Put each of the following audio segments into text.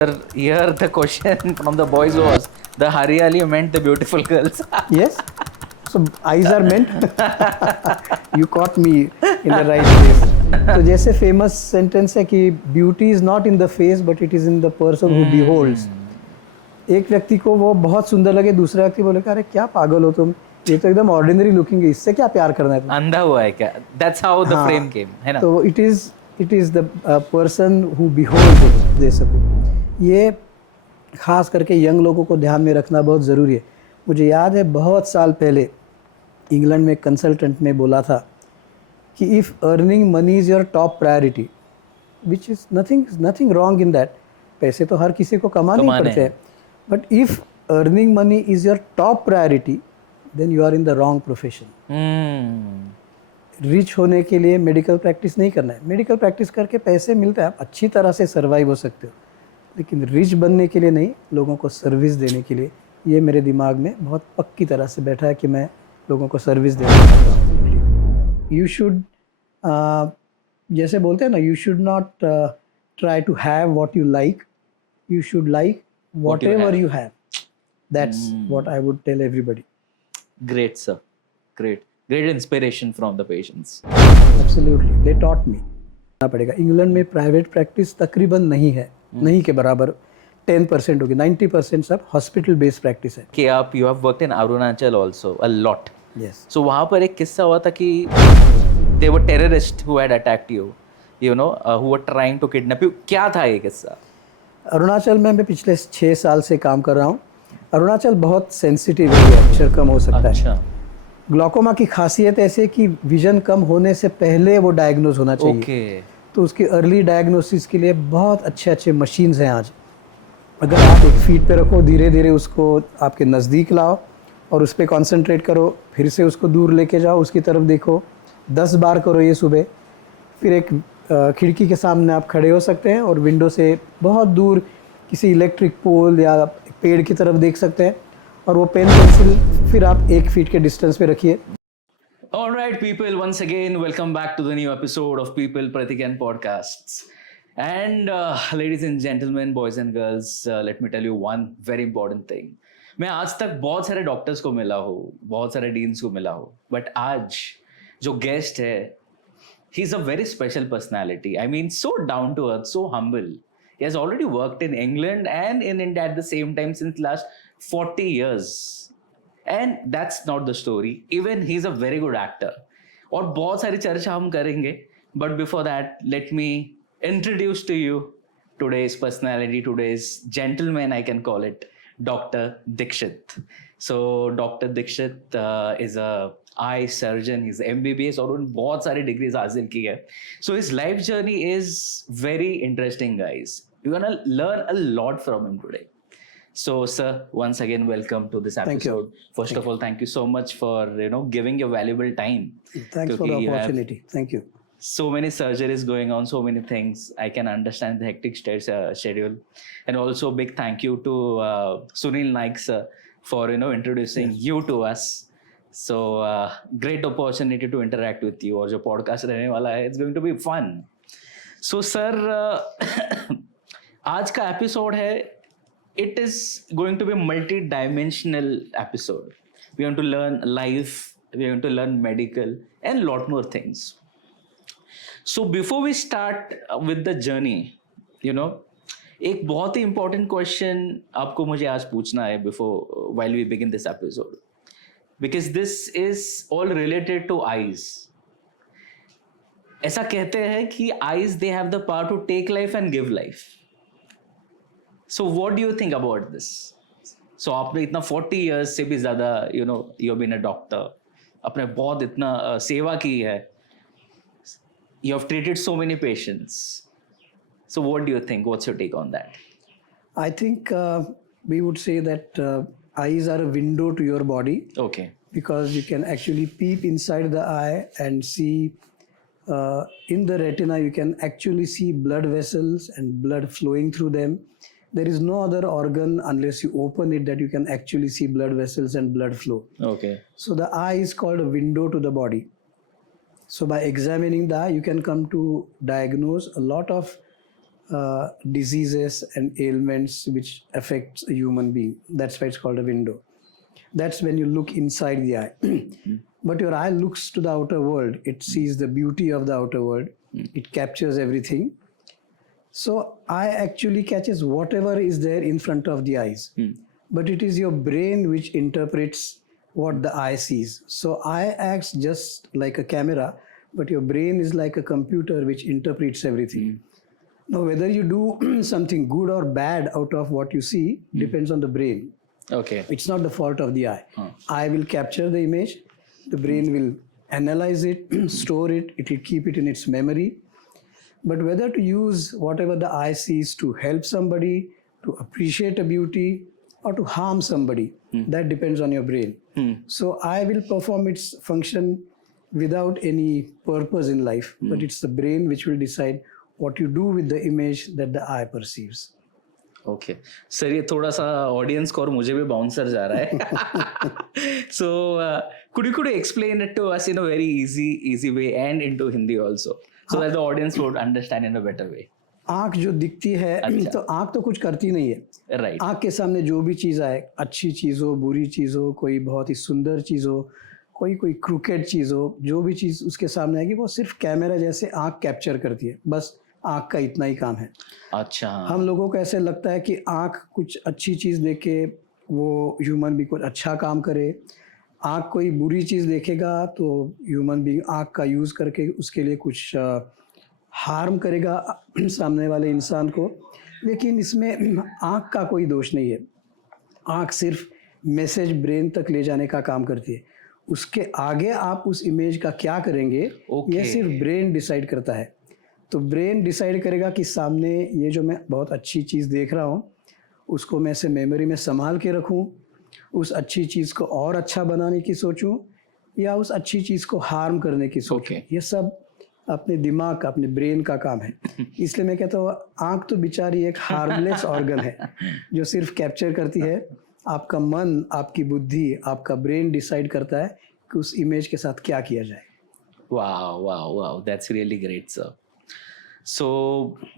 Here the question from the boys was the Haryali meant the beautiful girls. Yes. So eyes are meant. You caught me in the right place. तो जैसे famous sentence है कि beauty is not in the face but it is in the person who beholds. एक व्यक्ति को वो बहुत सुंदर लगे, दूसरा व्यक्ति बोले अरे क्या पागल हो तुम, ये तो एकदम ऑर्डिनरी लुकिंग है, इससे क्या प्यार करना है तुम? अंधा हुआ है क्या? That's how the हाँ, frame came, है ना? तो it is the person who beholds it, जैसे को ये खास करके यंग लोगों को ध्यान में रखना बहुत ज़रूरी है. मुझे याद है बहुत साल पहले इंग्लैंड में कंसल्टेंट ने बोला था कि if earning money is your top priority, which is nothing wrong in that. पैसे तो हर किसी को कमाने ही पड़ते हैं, but if earning money is your top priority then you are in the wrong profession. Rich होने के लिए मेडिकल प्रैक्टिस नहीं करना है. मेडिकल प्रैक्टिस करके पैसे मिलते हैं, आप अच्छी तरह से सर्वाइव हो सकते हो, लेकिन रिच बनने के लिए नहीं, लोगों को सर्विस देने के लिए. ये मेरे दिमाग में बहुत पक्की तरह से बैठा है कि मैं लोगों को सर्विस देना चाहता हूँ. यू शुड जैसे बोलते हैं ना, you should not try to have what you like, you should like whatever you have. That's what I would tell everybody. Great, sir. Great inspiration from the patients. Absolutely, they taught me. पड़ेगा. England में private practice तकरीबन नहीं है, नहीं के बराबर 10% होगी. 90% सब हॉस्पिटल बेस्ड प्रैक्टिस है. कि आप you have worked in Arunachal also a lot. Yes. So वहाँ पर एक किस्सा हुआ था कि they were terrorists who had attacked you, who were trying to kidnap you. क्या था ये किस्सा? अरुणाचल में मैं पिछले 6 साल से काम कर रहा हूँ. अरुणाचल बहुत सेंसिटिव है, अक्षर कम हो सकता है. ग्लॉकोमा की खासियत ऐसे कि विजन कम होने से पहले वो डायग्नोज होना चाहिए. तो उसकी अर्ली डायग्नोसिस के लिए बहुत अच्छे मशीन्स हैं आज. अगर आप एक फीट पे रखो, धीरे धीरे उसको आपके नज़दीक लाओ और उस पर कॉन्सेंट्रेट करो, फिर से उसको दूर लेके जाओ, उसकी तरफ देखो, 10 बार करो ये सुबह. फिर एक खिड़की के सामने आप खड़े हो सकते हैं और विंडो से बहुत दूर किसी इलेक्ट्रिक पोल या पेड़ की तरफ देख सकते हैं, और वो पेन पेंसिल फिर आप 1 फीट के डिस्टेंस पे रखिए. All right, people, once again, welcome back to the new episode of People Pratik and Podcasts. And ladies and gentlemen, boys and girls, let me tell you one very important thing. मैं आज तक बहुत सारे doctors को मिला हूँ, बहुत सारे डीन्स को मिला हूँ, बट आज जो गेस्ट है, he is a very special personality. I mean, so down to earth, so humble. He has already worked in England and in India at the same time since last 40 years. And that's not the story. Even he's a very good actor. और बहुत सारी चर्चा हम करेंगे. But before that, let me introduce to you today's personality, today's gentleman, I can call it, Dr. Dikshit. So Dr. Dikshit is a eye surgeon. He's MBBS और उन बहुत सारी डिग्रीज हासिल की है. So his life journey is very interesting, guys. You're gonna learn a lot from him today. So, sir, once again, welcome to this episode. Thank you. First of all, thank you so much for giving your valuable time. Thanks for the opportunity. Thank you. So many surgeries going on, so many things. I can understand the hectic schedule, and also big thank you to Sunil Naik sir for introducing you to us. So great opportunity to interact with you. और जो podcast रहने वाला है, it's going to be fun. So, sir, आज का episode है. It is going to be a multi-dimensional episode. We want to learn life, we want to learn medical, and lot more things. So before we start with the journey, एक बहुत ही important question आपको मुझे आज पूछना है while we begin this episode, because this is all related to eyes. ऐसा कहते हैं कि eyes, they have the power to take life and give life. So what do you think about this? So आपने इतना 40 years से भी ज़्यादा you've been a doctor, आपने बहुत इतना सेवा की है, you have treated so many patients. So what do you think? What's your take on that? I think we would say that eyes are a window to your body. Okay. Because you can actually peep inside the eye and see in the retina, you can actually see blood vessels and blood flowing through them. There is no other organ unless you open it that you can actually see blood vessels and blood flow. Okay. So the eye is called a window to the body. So by examining the eye, you can come to diagnose a lot of diseases and ailments which affects a human being. That's why it's called a window. That's when you look inside the eye. But your eye looks to the outer world. It sees the beauty of the outer world. It captures everything. So eye actually catches whatever is there in front of the eyes. But it is your brain which interprets what the eye sees. So eye acts just like a camera, but your brain is like a computer which interprets everything. Now, whether you do something good or bad out of what you see depends on the brain. Okay. It's not the fault of the eye. Eye will capture the image, the brain will analyze it, store it, it will keep it in its memory. But whether to use whatever the eye sees to help somebody, to appreciate a beauty, or to harm somebody, that depends on your brain. So eye will perform its function without any purpose in life, but it's the brain which will decide what you do with the image that the eye perceives. Okay sir, ये थोड़ा सा audience को और मुझे भी bouncer जा रहा है. So could you explain it to us in a very easy way and into Hindi also, so that the audience would understand in a better way. आँख जो दिखती है, तो आँख तो कुछ करती नहीं है. राइट. आँख के सामने जो भी चीज़ आए, अच्छी चीज़ हो, बुरी चीज़ हो, कोई बहुत ही सुंदर चीज़ हो, कोई क्रूकेड चीज़ हो, जो भी चीज़ उसके सामने आएगी वो सिर्फ कैमरा जैसे आँख कैप्चर करती है. बस आँख का इतना ही काम है. अच्छा. हम लोगों को ऐसे लगता है कि आँख कुछ अच्छी चीज़ देखे वो ह्यूमन बीइंग कुछ अच्छा काम करे, आँख कोई बुरी चीज़ देखेगा तो ह्यूमन बीइंग आँख का यूज़ करके उसके लिए कुछ हार्म करेगा सामने वाले इंसान को. लेकिन इसमें आँख का कोई दोष नहीं है. आँख सिर्फ मैसेज ब्रेन तक ले जाने का काम करती है. उसके आगे आप उस इमेज का क्या करेंगे, ये सिर्फ ब्रेन डिसाइड करता है. तो ब्रेन डिसाइड करेगा कि सामने ये जो मैं बहुत अच्छी चीज़ देख रहा हूँ उसको मैं ऐसे मेमोरी में संभाल के रखूँ, उस अच्छी चीज़ को और अच्छा बनाने की सोचूं, या उस अच्छी चीज़ को हार्म करने की सोचूं. ये सब अपने दिमाग का, अपने ब्रेन का काम है. इसलिए मैं कहता हूँ आँख तो बेचारी एक हार्मलेस ऑर्गन है जो सिर्फ कैप्चर करती है. आपका मन, आपकी बुद्धि, आपका ब्रेन डिसाइड करता है कि उस इमेज के साथ क्या किया जाए. Wow wow wow, that's really great sir. So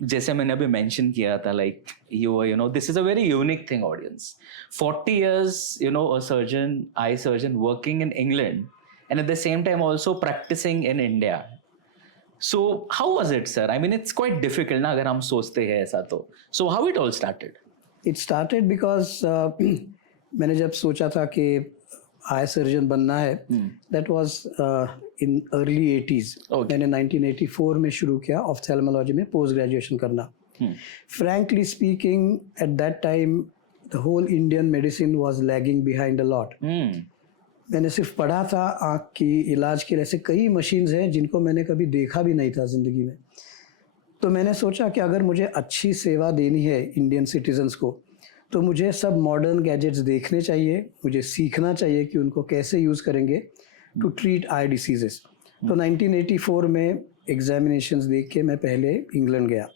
जैसे मैंने अभी मेंशन किया था, like you know this is a very unique thing audience. 40 years a surgeon, eye surgeon working in England and at the same time also practicing in India. So how was it, sir? I mean, it's quite difficult ना, अगर हम सोचते हैं ऐसा तो. So how it all started? It started because मैंने जब सोचा था कि आई सर्जन बनना है, that was in early 80s. मैंने 1984 में शुरू किया ऑफ्थेल्मोलॉजी में पोस्ट ग्रेजुएशन करना. Frankly speaking, at that time the whole Indian medicine was lagging behind a lot. मैंने सिर्फ पढ़ा था आँख की इलाज के लिए. ऐसे कई मशीन्स हैं जिनको मैंने कभी देखा भी नहीं था ज़िंदगी में. तो मैंने सोचा कि अगर मुझे अच्छी सेवा देनी है इंडियन सिटीजन्स को, तो मुझे सब मॉडर्न गैजेट्स देखने चाहिए, मुझे सीखना चाहिए कि उनको कैसे यूज़ करेंगे टू ट्रीट आई डिसीजेस. तो 1984 में एग्जामिनेशंस देख के मैं पहले इंग्लैंड गया.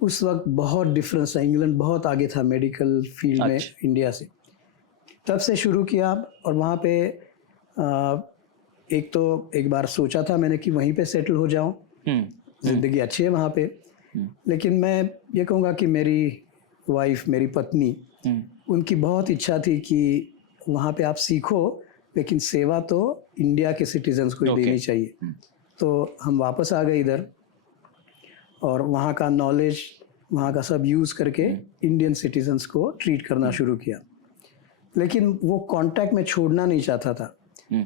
उस वक्त बहुत डिफरेंस था, इंग्लैंड बहुत आगे था मेडिकल फील्ड में इंडिया से. तब से शुरू किया और वहाँ पे एक बार सोचा था मैंने कि वहीं पे सेटल हो जाऊँ, ज़िंदगी अच्छी है वहाँ पे. लेकिन मैं ये कहूँगा कि मेरी वाइफ, मेरी पत्नी, उनकी बहुत इच्छा थी कि वहाँ पे आप सीखो, लेकिन सेवा तो इंडिया के सिटीजन्स को ही देनी चाहिए. तो हम वापस आ गए इधर और वहाँ का नॉलेज, वहाँ का सब यूज़ करके इंडियन सिटीजन्स को ट्रीट करना शुरू किया. लेकिन वो कांटेक्ट में छोड़ना नहीं चाहता था.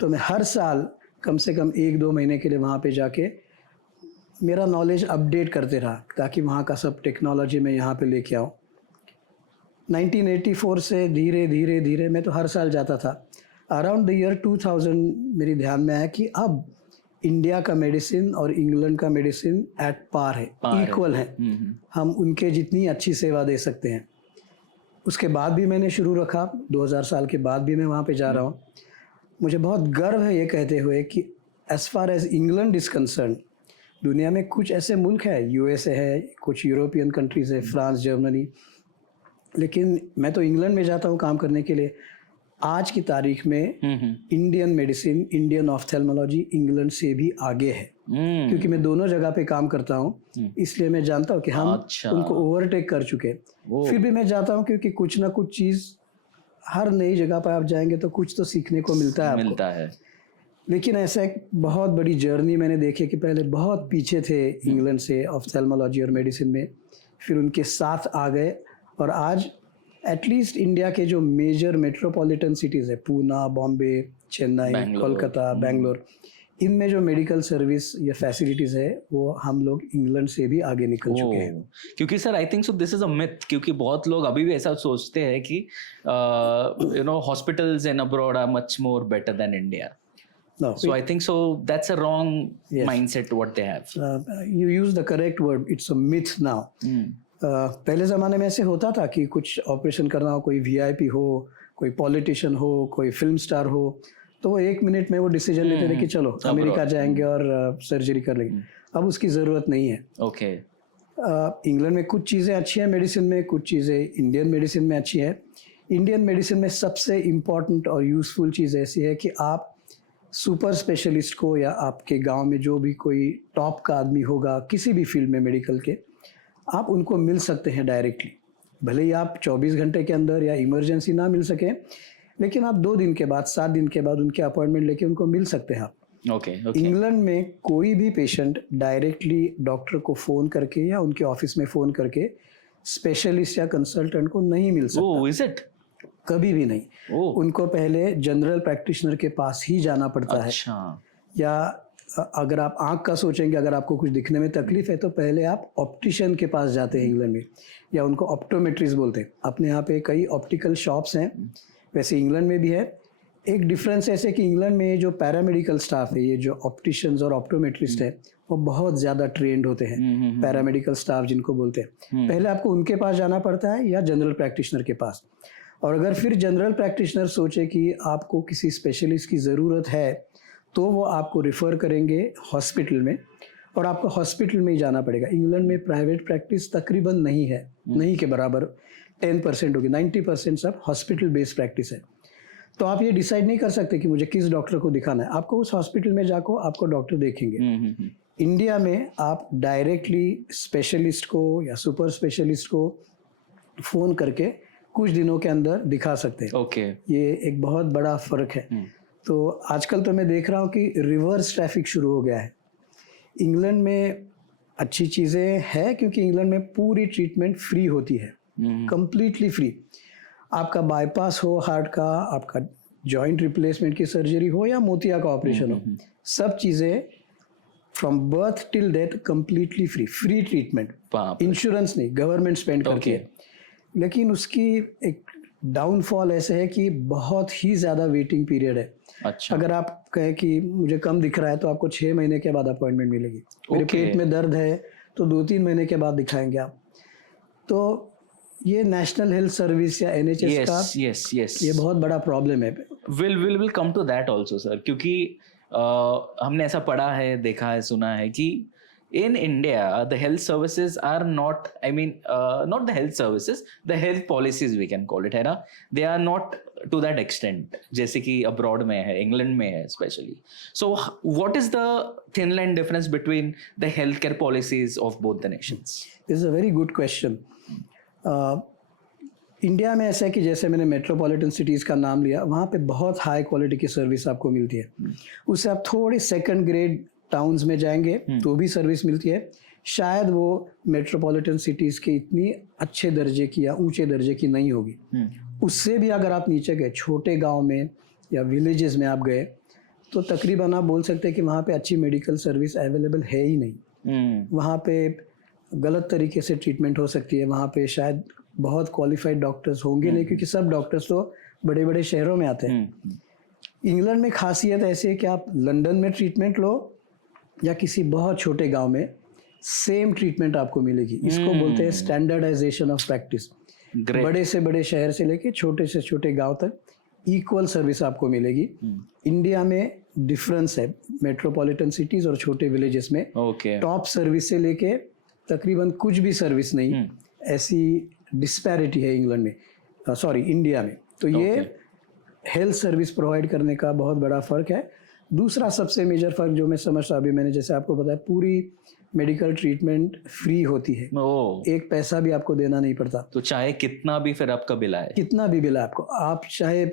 तो मैं हर साल कम से कम 1-2 महीने के लिए वहाँ पे जाके मेरा नॉलेज अपडेट करते रहा ताकि वहाँ का सब टेक्नोलॉजी मैं यहाँ पे लेके आऊँ. 1984 से धीरे धीरे धीरे मैं तो हर साल जाता था. अराउंड द ईयर 2000 मेरे ध्यान में आया कि अब इंडिया का मेडिसिन और इंग्लैंड का मेडिसिन एट पार है, इक्वल है. हम उनके जितनी अच्छी सेवा दे सकते हैं. उसके बाद भी मैंने शुरू रखा. 2000 साल के बाद भी मैं वहाँ पे जा रहा हूँ. मुझे बहुत गर्व है ये कहते हुए कि as far as England is concern, दुनिया में कुछ ऐसे मुल्क है, यूएसए है, कुछ यूरोपियन कंट्रीज़ है, फ्रांस, जर्मनी, लेकिन मैं तो इंग्लैंड में जाता हूँ काम करने के लिए. आज की तारीख में Indian medicine, Indian ophthalmology England से भी आगे है, क्योंकि मैं दोनों जगह पे काम करता हूँ, इसलिए मैं जानता हूँ कि हम उनको ओवरटेक कर चुके हैं। फिर भी मैं जाता हूँ क्योंकि कुछ ना कुछ चीज़, हर नई जगह पर आप जाएंगे तो कुछ तो सीखने को मिलता है आपको। लेकिन ऐसा एक बहुत बड़ी जर्नी मैंने देखी कि पहले बहुत पीछे थे इंग्लैंड से ऑफ्थेल्मोलॉजी और मेडिसिन में, फिर उनके साथ आ गए और आज एटलीस्ट इंडिया के जो मेजर मेट्रोपॉलिटन सिटीज़ है, पूना, बॉम्बे, चेन्नई, कोलकाता, बेंगलोर, इनमें जो मेडिकल सर्विस या फैसिलिटीज़ है वो हम लोग इंग्लैंड से भी आगे निकल चुके हैं। क्योंकि sir I think so this is a myth, क्योंकि बहुत लोग अभी भी ऐसा सोचते हैं कि you know hospitals in abroad are much more better than India. No, so I think so that's a wrong mindset what they have. You use the correct word. It's a myth now. पहले ज़माने में ऐसे होता था कि कुछ operation करना हो, कोई VIP हो, कोई पॉलिटिशियन हो, कोई फिल्म स्टार हो, तो वो 1 मिनट में वो डिसीजन लेते थे कि चलो अमेरिका जाएंगे और सर्जरी कर लेंगे। अब उसकी ज़रूरत नहीं है। ओके। इंग्लैंड में कुछ चीज़ें अच्छी हैं मेडिसिन में, कुछ चीज़ें इंडियन मेडिसिन में अच्छी है। इंडियन मेडिसिन में सबसे इम्पॉर्टेंट और यूज़फुल चीज़ ऐसी है कि आप सुपर स्पेशलिस्ट को, या आपके गांव में जो भी कोई टॉप का आदमी होगा किसी भी फील्ड में मेडिकल के, आप उनको मिल सकते हैं डायरेक्टली। भले ही आप 24 घंटे के अंदर या इमरजेंसी ना मिल सके, लेकिन आप 2 दिन के बाद, 7 दिन के बाद उनके अपॉइंटमेंट लेके उनको मिल सकते हैं आप। ओके। इंग्लैंड में कोई भी पेशेंट डायरेक्टली डॉक्टर को फ़ोन करके या उनके ऑफिस में फ़ोन करके स्पेशलिस्ट या कंसल्टेंट को नहीं मिल सकता। ओह, इज इट? कभी भी नहीं। उनको पहले जनरल प्रैक्टिशनर के पास ही जाना पड़ता है। या अगर आप आँख का सोचेंगे, अगर आपको कुछ दिखने में तकलीफ है तो पहले आप ऑप्टिशियन के पास जाते हैं इंग्लैंड में, या उनको ऑप्टोमेट्रिस्ट बोलते हैं। अपने यहाँ पे कई ऑप्टिकल शॉप्स हैं, वैसे इंग्लैंड में भी है। एक डिफरेंस ऐसे कि इंग्लैंड में जो पैरामेडिकल स्टाफ है, ये जो ऑप्टिशियंस और ऑप्टोमेट्रिस्ट है, वो बहुत ज़्यादा ट्रेंड होते हैं, पैरामेडिकल स्टाफ जिनको बोलते हैं। पहले आपको उनके पास जाना पड़ता है या जनरल प्रैक्टिशनर के पास। और अगर फिर जनरल प्रैक्टिशनर सोचे कि आपको किसी स्पेशलिस्ट की ज़रूरत है तो वो आपको रिफ़र करेंगे हॉस्पिटल में, और आपको हॉस्पिटल में ही जाना पड़ेगा। इंग्लैंड में प्राइवेट प्रैक्टिस तकरीबन नहीं है, नहीं के बराबर 10% होगी। 90% सब हॉस्पिटल बेस्ड प्रैक्टिस है। तो आप ये डिसाइड नहीं कर सकते कि मुझे किस डॉक्टर को दिखाना है, आपको उस हॉस्पिटल में जाकर आपको डॉक्टर देखेंगे। इंडिया में आप डायरेक्टली स्पेशलिस्ट को या सुपर स्पेशलिस्ट को फ़ोन करके कुछ दिनों के अंदर दिखा सकते हैं। ओके। ये एक बहुत बड़ा फ़र्क है। तो आजकल तो मैं देख रहा हूँ कि रिवर्स ट्रैफिक शुरू हो गया है। इंग्लैंड में अच्छी चीज़ें हैं क्योंकि इंग्लैंड में पूरी ट्रीटमेंट फ्री होती है, कंप्लीटली फ्री। आपका बाईपास हो हार्ट का, आपका जॉइंट रिप्लेसमेंट की सर्जरी हो या मोतिया का ऑपरेशन हो, सब चीज़ें from birth till death completely free treatment. Insurance नहीं, गवर्नमेंट स्पेंड करती है। लेकिन उसकी एक डाउनफॉल ऐसे है कि बहुत ही ज़्यादा वेटिंग पीरियड है। अच्छा। अगर आप कहें कि मुझे कम दिख रहा है तो आपको 6 महीने के बाद अपॉइंटमेंट मिलेगी। मेरे पेट में दर्द है तो 2-3 महीने के बाद दिखाएंगे आप। तो ये नेशनल हेल्थ सर्विस या NHS का ये बहुत बड़ा प्रॉब्लम है। Will come to that also sir, क्योंकि हमने ऐसा पढ़ा है, देखा है, सुना है कि in India, the health services are not, I mean, not the health services, the health policies we can call it, है ना? They are not to that extent, जैसे कि abroad में है, England में है especially. So, what is the thin line difference between the healthcare policies of both the nations? This is a very good question. India में ऐसा है कि जैसे मैंने मेट्रोपॉलिटन सिटीज़ का नाम लिया, वहाँ पे बहुत हाई क्वालिटी की सर्विस आपको मिलती है। उससे आप थोड़ी सेकंड ग्रेड टाउन्स में जाएंगे तो भी सर्विस मिलती है। शायद वो मेट्रोपॉलिटन सिटीज़ के इतनी अच्छे दर्जे की या ऊंचे दर्जे की नहीं होगी। उससे भी अगर आप नीचे गए, छोटे गांव में या विलेजेस में आप गए, तो तकरीबन आप बोल सकते हैं कि वहाँ पे अच्छी मेडिकल सर्विस अवेलेबल है ही नहीं। वहाँ पे गलत तरीके से ट्रीटमेंट हो सकती है। वहाँ पे शायद बहुत क्वालिफाइड डॉक्टर्स होंगे नहीं, क्योंकि सब डॉक्टर्स तो बड़े बड़े शहरों में आते हैं। इंग्लैंड में खासियत ऐसी है कि आप लंदन में ट्रीटमेंट लो या किसी बहुत छोटे गांव में, सेम ट्रीटमेंट आपको मिलेगी। इसको बोलते हैं स्टैंडर्डाइजेशन ऑफ प्रैक्टिस। बड़े से बड़े शहर से लेके छोटे से छोटे गांव तक इक्वल सर्विस आपको मिलेगी। इंडिया में डिफरेंस है मेट्रोपॉलिटन सिटीज और छोटे विलेजेस में। टॉप सर्विस से लेके तकरीबन कुछ भी सर्विस नहीं, ऐसी डिस्पैरिटी है इंग्लैंड में, सॉरी इंडिया में। तो ये हेल्थ सर्विस प्रोवाइड करने का बहुत बड़ा फ़र्क है। दूसरा सबसे मेजर फ़र्क जो मैं समझता हूँ, अभी मैंने जैसे आपको बताया, पूरी मेडिकल ट्रीटमेंट फ्री होती है, ओ, एक पैसा भी आपको देना नहीं पड़ता। तो चाहे कितना भी फिर आपका बिल आए, कितना भी बिल है आपको, आप चाहे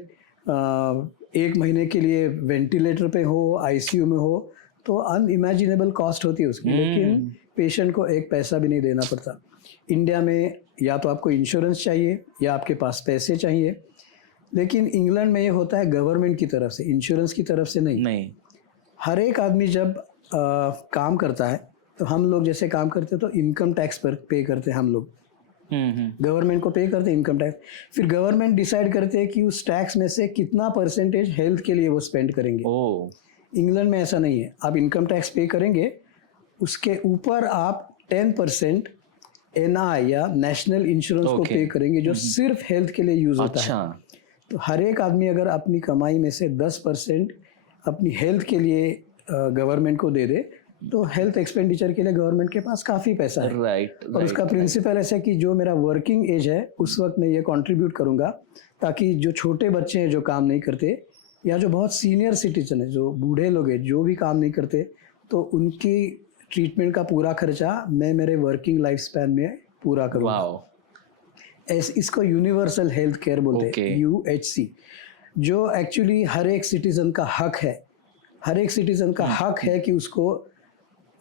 1 महीने के लिए वेंटिलेटर पे हो, आईसीयू में हो, तो अनइमेजिनेबल कॉस्ट होती है उसकी, लेकिन पेशेंट को एक पैसा भी नहीं देना पड़ता। इंडिया में या तो आपको इंश्योरेंस चाहिए या आपके पास पैसे चाहिए, लेकिन इंग्लैंड में ये होता है गवर्नमेंट की तरफ से, इंश्योरेंस की तरफ से नहीं। नहीं, हर एक आदमी जब काम करता है, तो हम लोग जैसे काम करते हैं तो इनकम टैक्स पर पे करते हैं हम लोग, गवर्नमेंट को पे करते हैं इनकम टैक्स। फिर गवर्नमेंट डिसाइड करते हैं कि उस टैक्स में से कितना परसेंटेज हेल्थ के लिए वो स्पेंड करेंगे। ओ, इंग्लैंड में ऐसा नहीं है, आप इनकम टैक्स पे करेंगे, उसके ऊपर आप 10% NI या नेशनल इंश्योरेंस को पे करेंगे, जो सिर्फ हेल्थ के लिए यूज होता है। अच्छा, तो हर एक आदमी अगर अपनी कमाई में से 10% अपनी हेल्थ के लिए गवर्नमेंट को दे दे, तो हेल्थ एक्सपेंडिचर के लिए गवर्नमेंट के पास काफ़ी पैसा है। राइट, और उसका प्रिंसिपल ऐसा है कि जो मेरा वर्किंग एज है उस वक्त मैं ये कंट्रीब्यूट करूँगा, ताकि जो छोटे बच्चे हैं जो काम नहीं करते, या जो बहुत सीनियर सिटीजन है, जो बूढ़े लोग हैं जो भी काम नहीं करते, तो उनकी ट्रीटमेंट का पूरा खर्चा मैं मेरे वर्किंग लाइफ स्पैन में पूरा करूँगा। वाओ, इसको यूनिवर्सल हेल्थ केयर बोलते हैं, UHC, जो एक्चुअली हर एक सिटीजन का हक है। हर एक सिटीजन का हक है कि उसको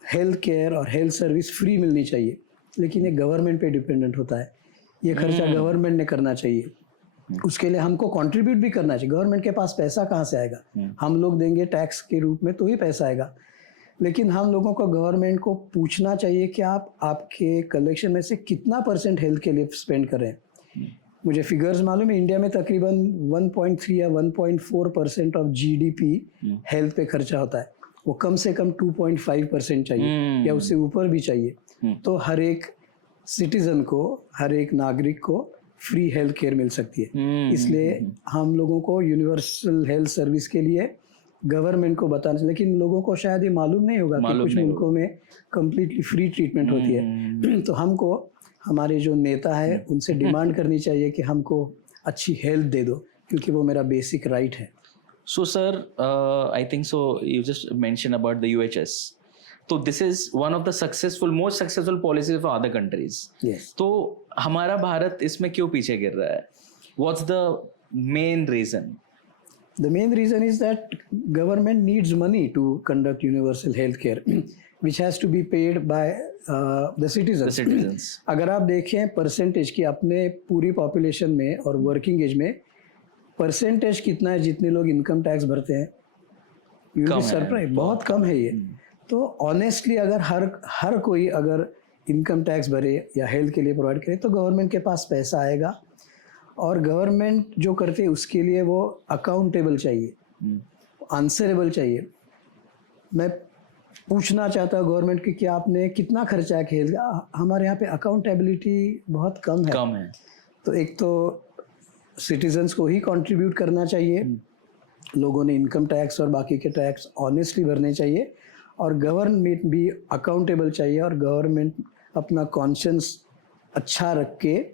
हेल्थ केयर और हेल्थ सर्विस फ्री मिलनी चाहिए, लेकिन ये गवर्नमेंट पे डिपेंडेंट होता है। ये खर्चा गवर्नमेंट ने करना चाहिए, उसके लिए हमको कंट्रीब्यूट भी करना चाहिए। गवर्नमेंट के पास पैसा कहाँ से आएगा? हम लोग देंगे टैक्स के रूप में, तो ही पैसा आएगा। लेकिन हम लोगों को गवर्नमेंट को पूछना चाहिए कि आप आपके कलेक्शन में से कितना % हेल्थ के लिए स्पेंड कर रहे हैं। मुझे फिगर्स मालूम है, इंडिया में तकरीबन 1.3 या 1.4% ऑफ GDP हेल्थ पे खर्चा होता है। वो कम से कम 2.5% चाहिए या उससे ऊपर भी चाहिए, तो हर एक सिटीजन को, हर एक नागरिक को फ्री हेल्थ केयर मिल सकती है। इसलिए हम लोगों को यूनिवर्सल हेल्थ सर्विस के लिए गवर्नमेंट को बताना चाहिए, लेकिन लोगों को शायद ये मालूम नहीं होगा कि कुछ मुल्कों में कम्प्लीटली फ्री ट्रीटमेंट होती है। तो हमको हमारे जो नेता है उनसे डिमांड करनी चाहिए कि हमको अच्छी हेल्थ दे दो, क्योंकि वो मेरा बेसिक राइट है। So, sir, I think so. You just mentioned about the UHS. So, this is one of the most successful policies for other countries. Yes. तो हमारा भारत इसमें क्यों पीछे गिर रहा है? What's the main reason? The main reason is that government needs money to conduct universal health care, which has to be paid by the citizens. The citizens. अगर आप देखें परसेंटेज की अपने पूरी पॉपुलेशन में और वर्किंग एज में percentage कितना है जितने लोग इनकम टैक्स भरते हैं, यू विल बी सरप्राइज, बहुत कम है ये। तो ऑनेस्टली अगर हर कोई अगर इनकम टैक्स भरे या हेल्थ के लिए प्रोवाइड करे, तो गवर्नमेंट के पास पैसा आएगा, और गवर्नमेंट जो करते हैं उसके लिए वो अकाउंटेबल चाहिए, आंसरेबल चाहिए। मैं पूछना चाहता हूँ गवर्नमेंट की कि आपने कितना खर्चा किया हेल्थ, हमारे यहाँ पे अकाउंटेबिलिटी बहुत कम है। तो एक तो सिटीजन्स को ही कंट्रीब्यूट करना चाहिए, लोगों ने इनकम टैक्स और बाकी के टैक्स ऑनेस्टली भरने चाहिए, और गवर्नमेंट भी अकाउंटेबल चाहिए, और गवर्नमेंट अपना कॉन्शियंस अच्छा रख के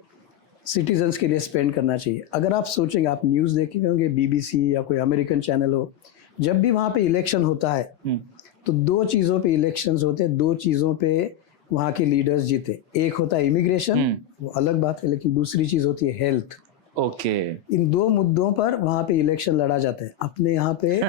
सिटीजन्स के लिए स्पेंड करना चाहिए। अगर आप सोचेंगे, आप न्यूज़ देखे होंगे, BBC या कोई अमेरिकन चैनल हो, जब भी वहाँ पे इलेक्शन होता है तो 2 चीज़ों पे इलेक्शंस होते हैं, 2 चीज़ों पे वहाँ के लीडर्स जीते। एक होता है इमिग्रेशन, वो अलग बात है, लेकिन दूसरी चीज़ होती है हेल्थ। ओके, इन 2 मुद्दों पर वहाँ पे इलेक्शन लड़ा जाता है। अपने यहाँ पे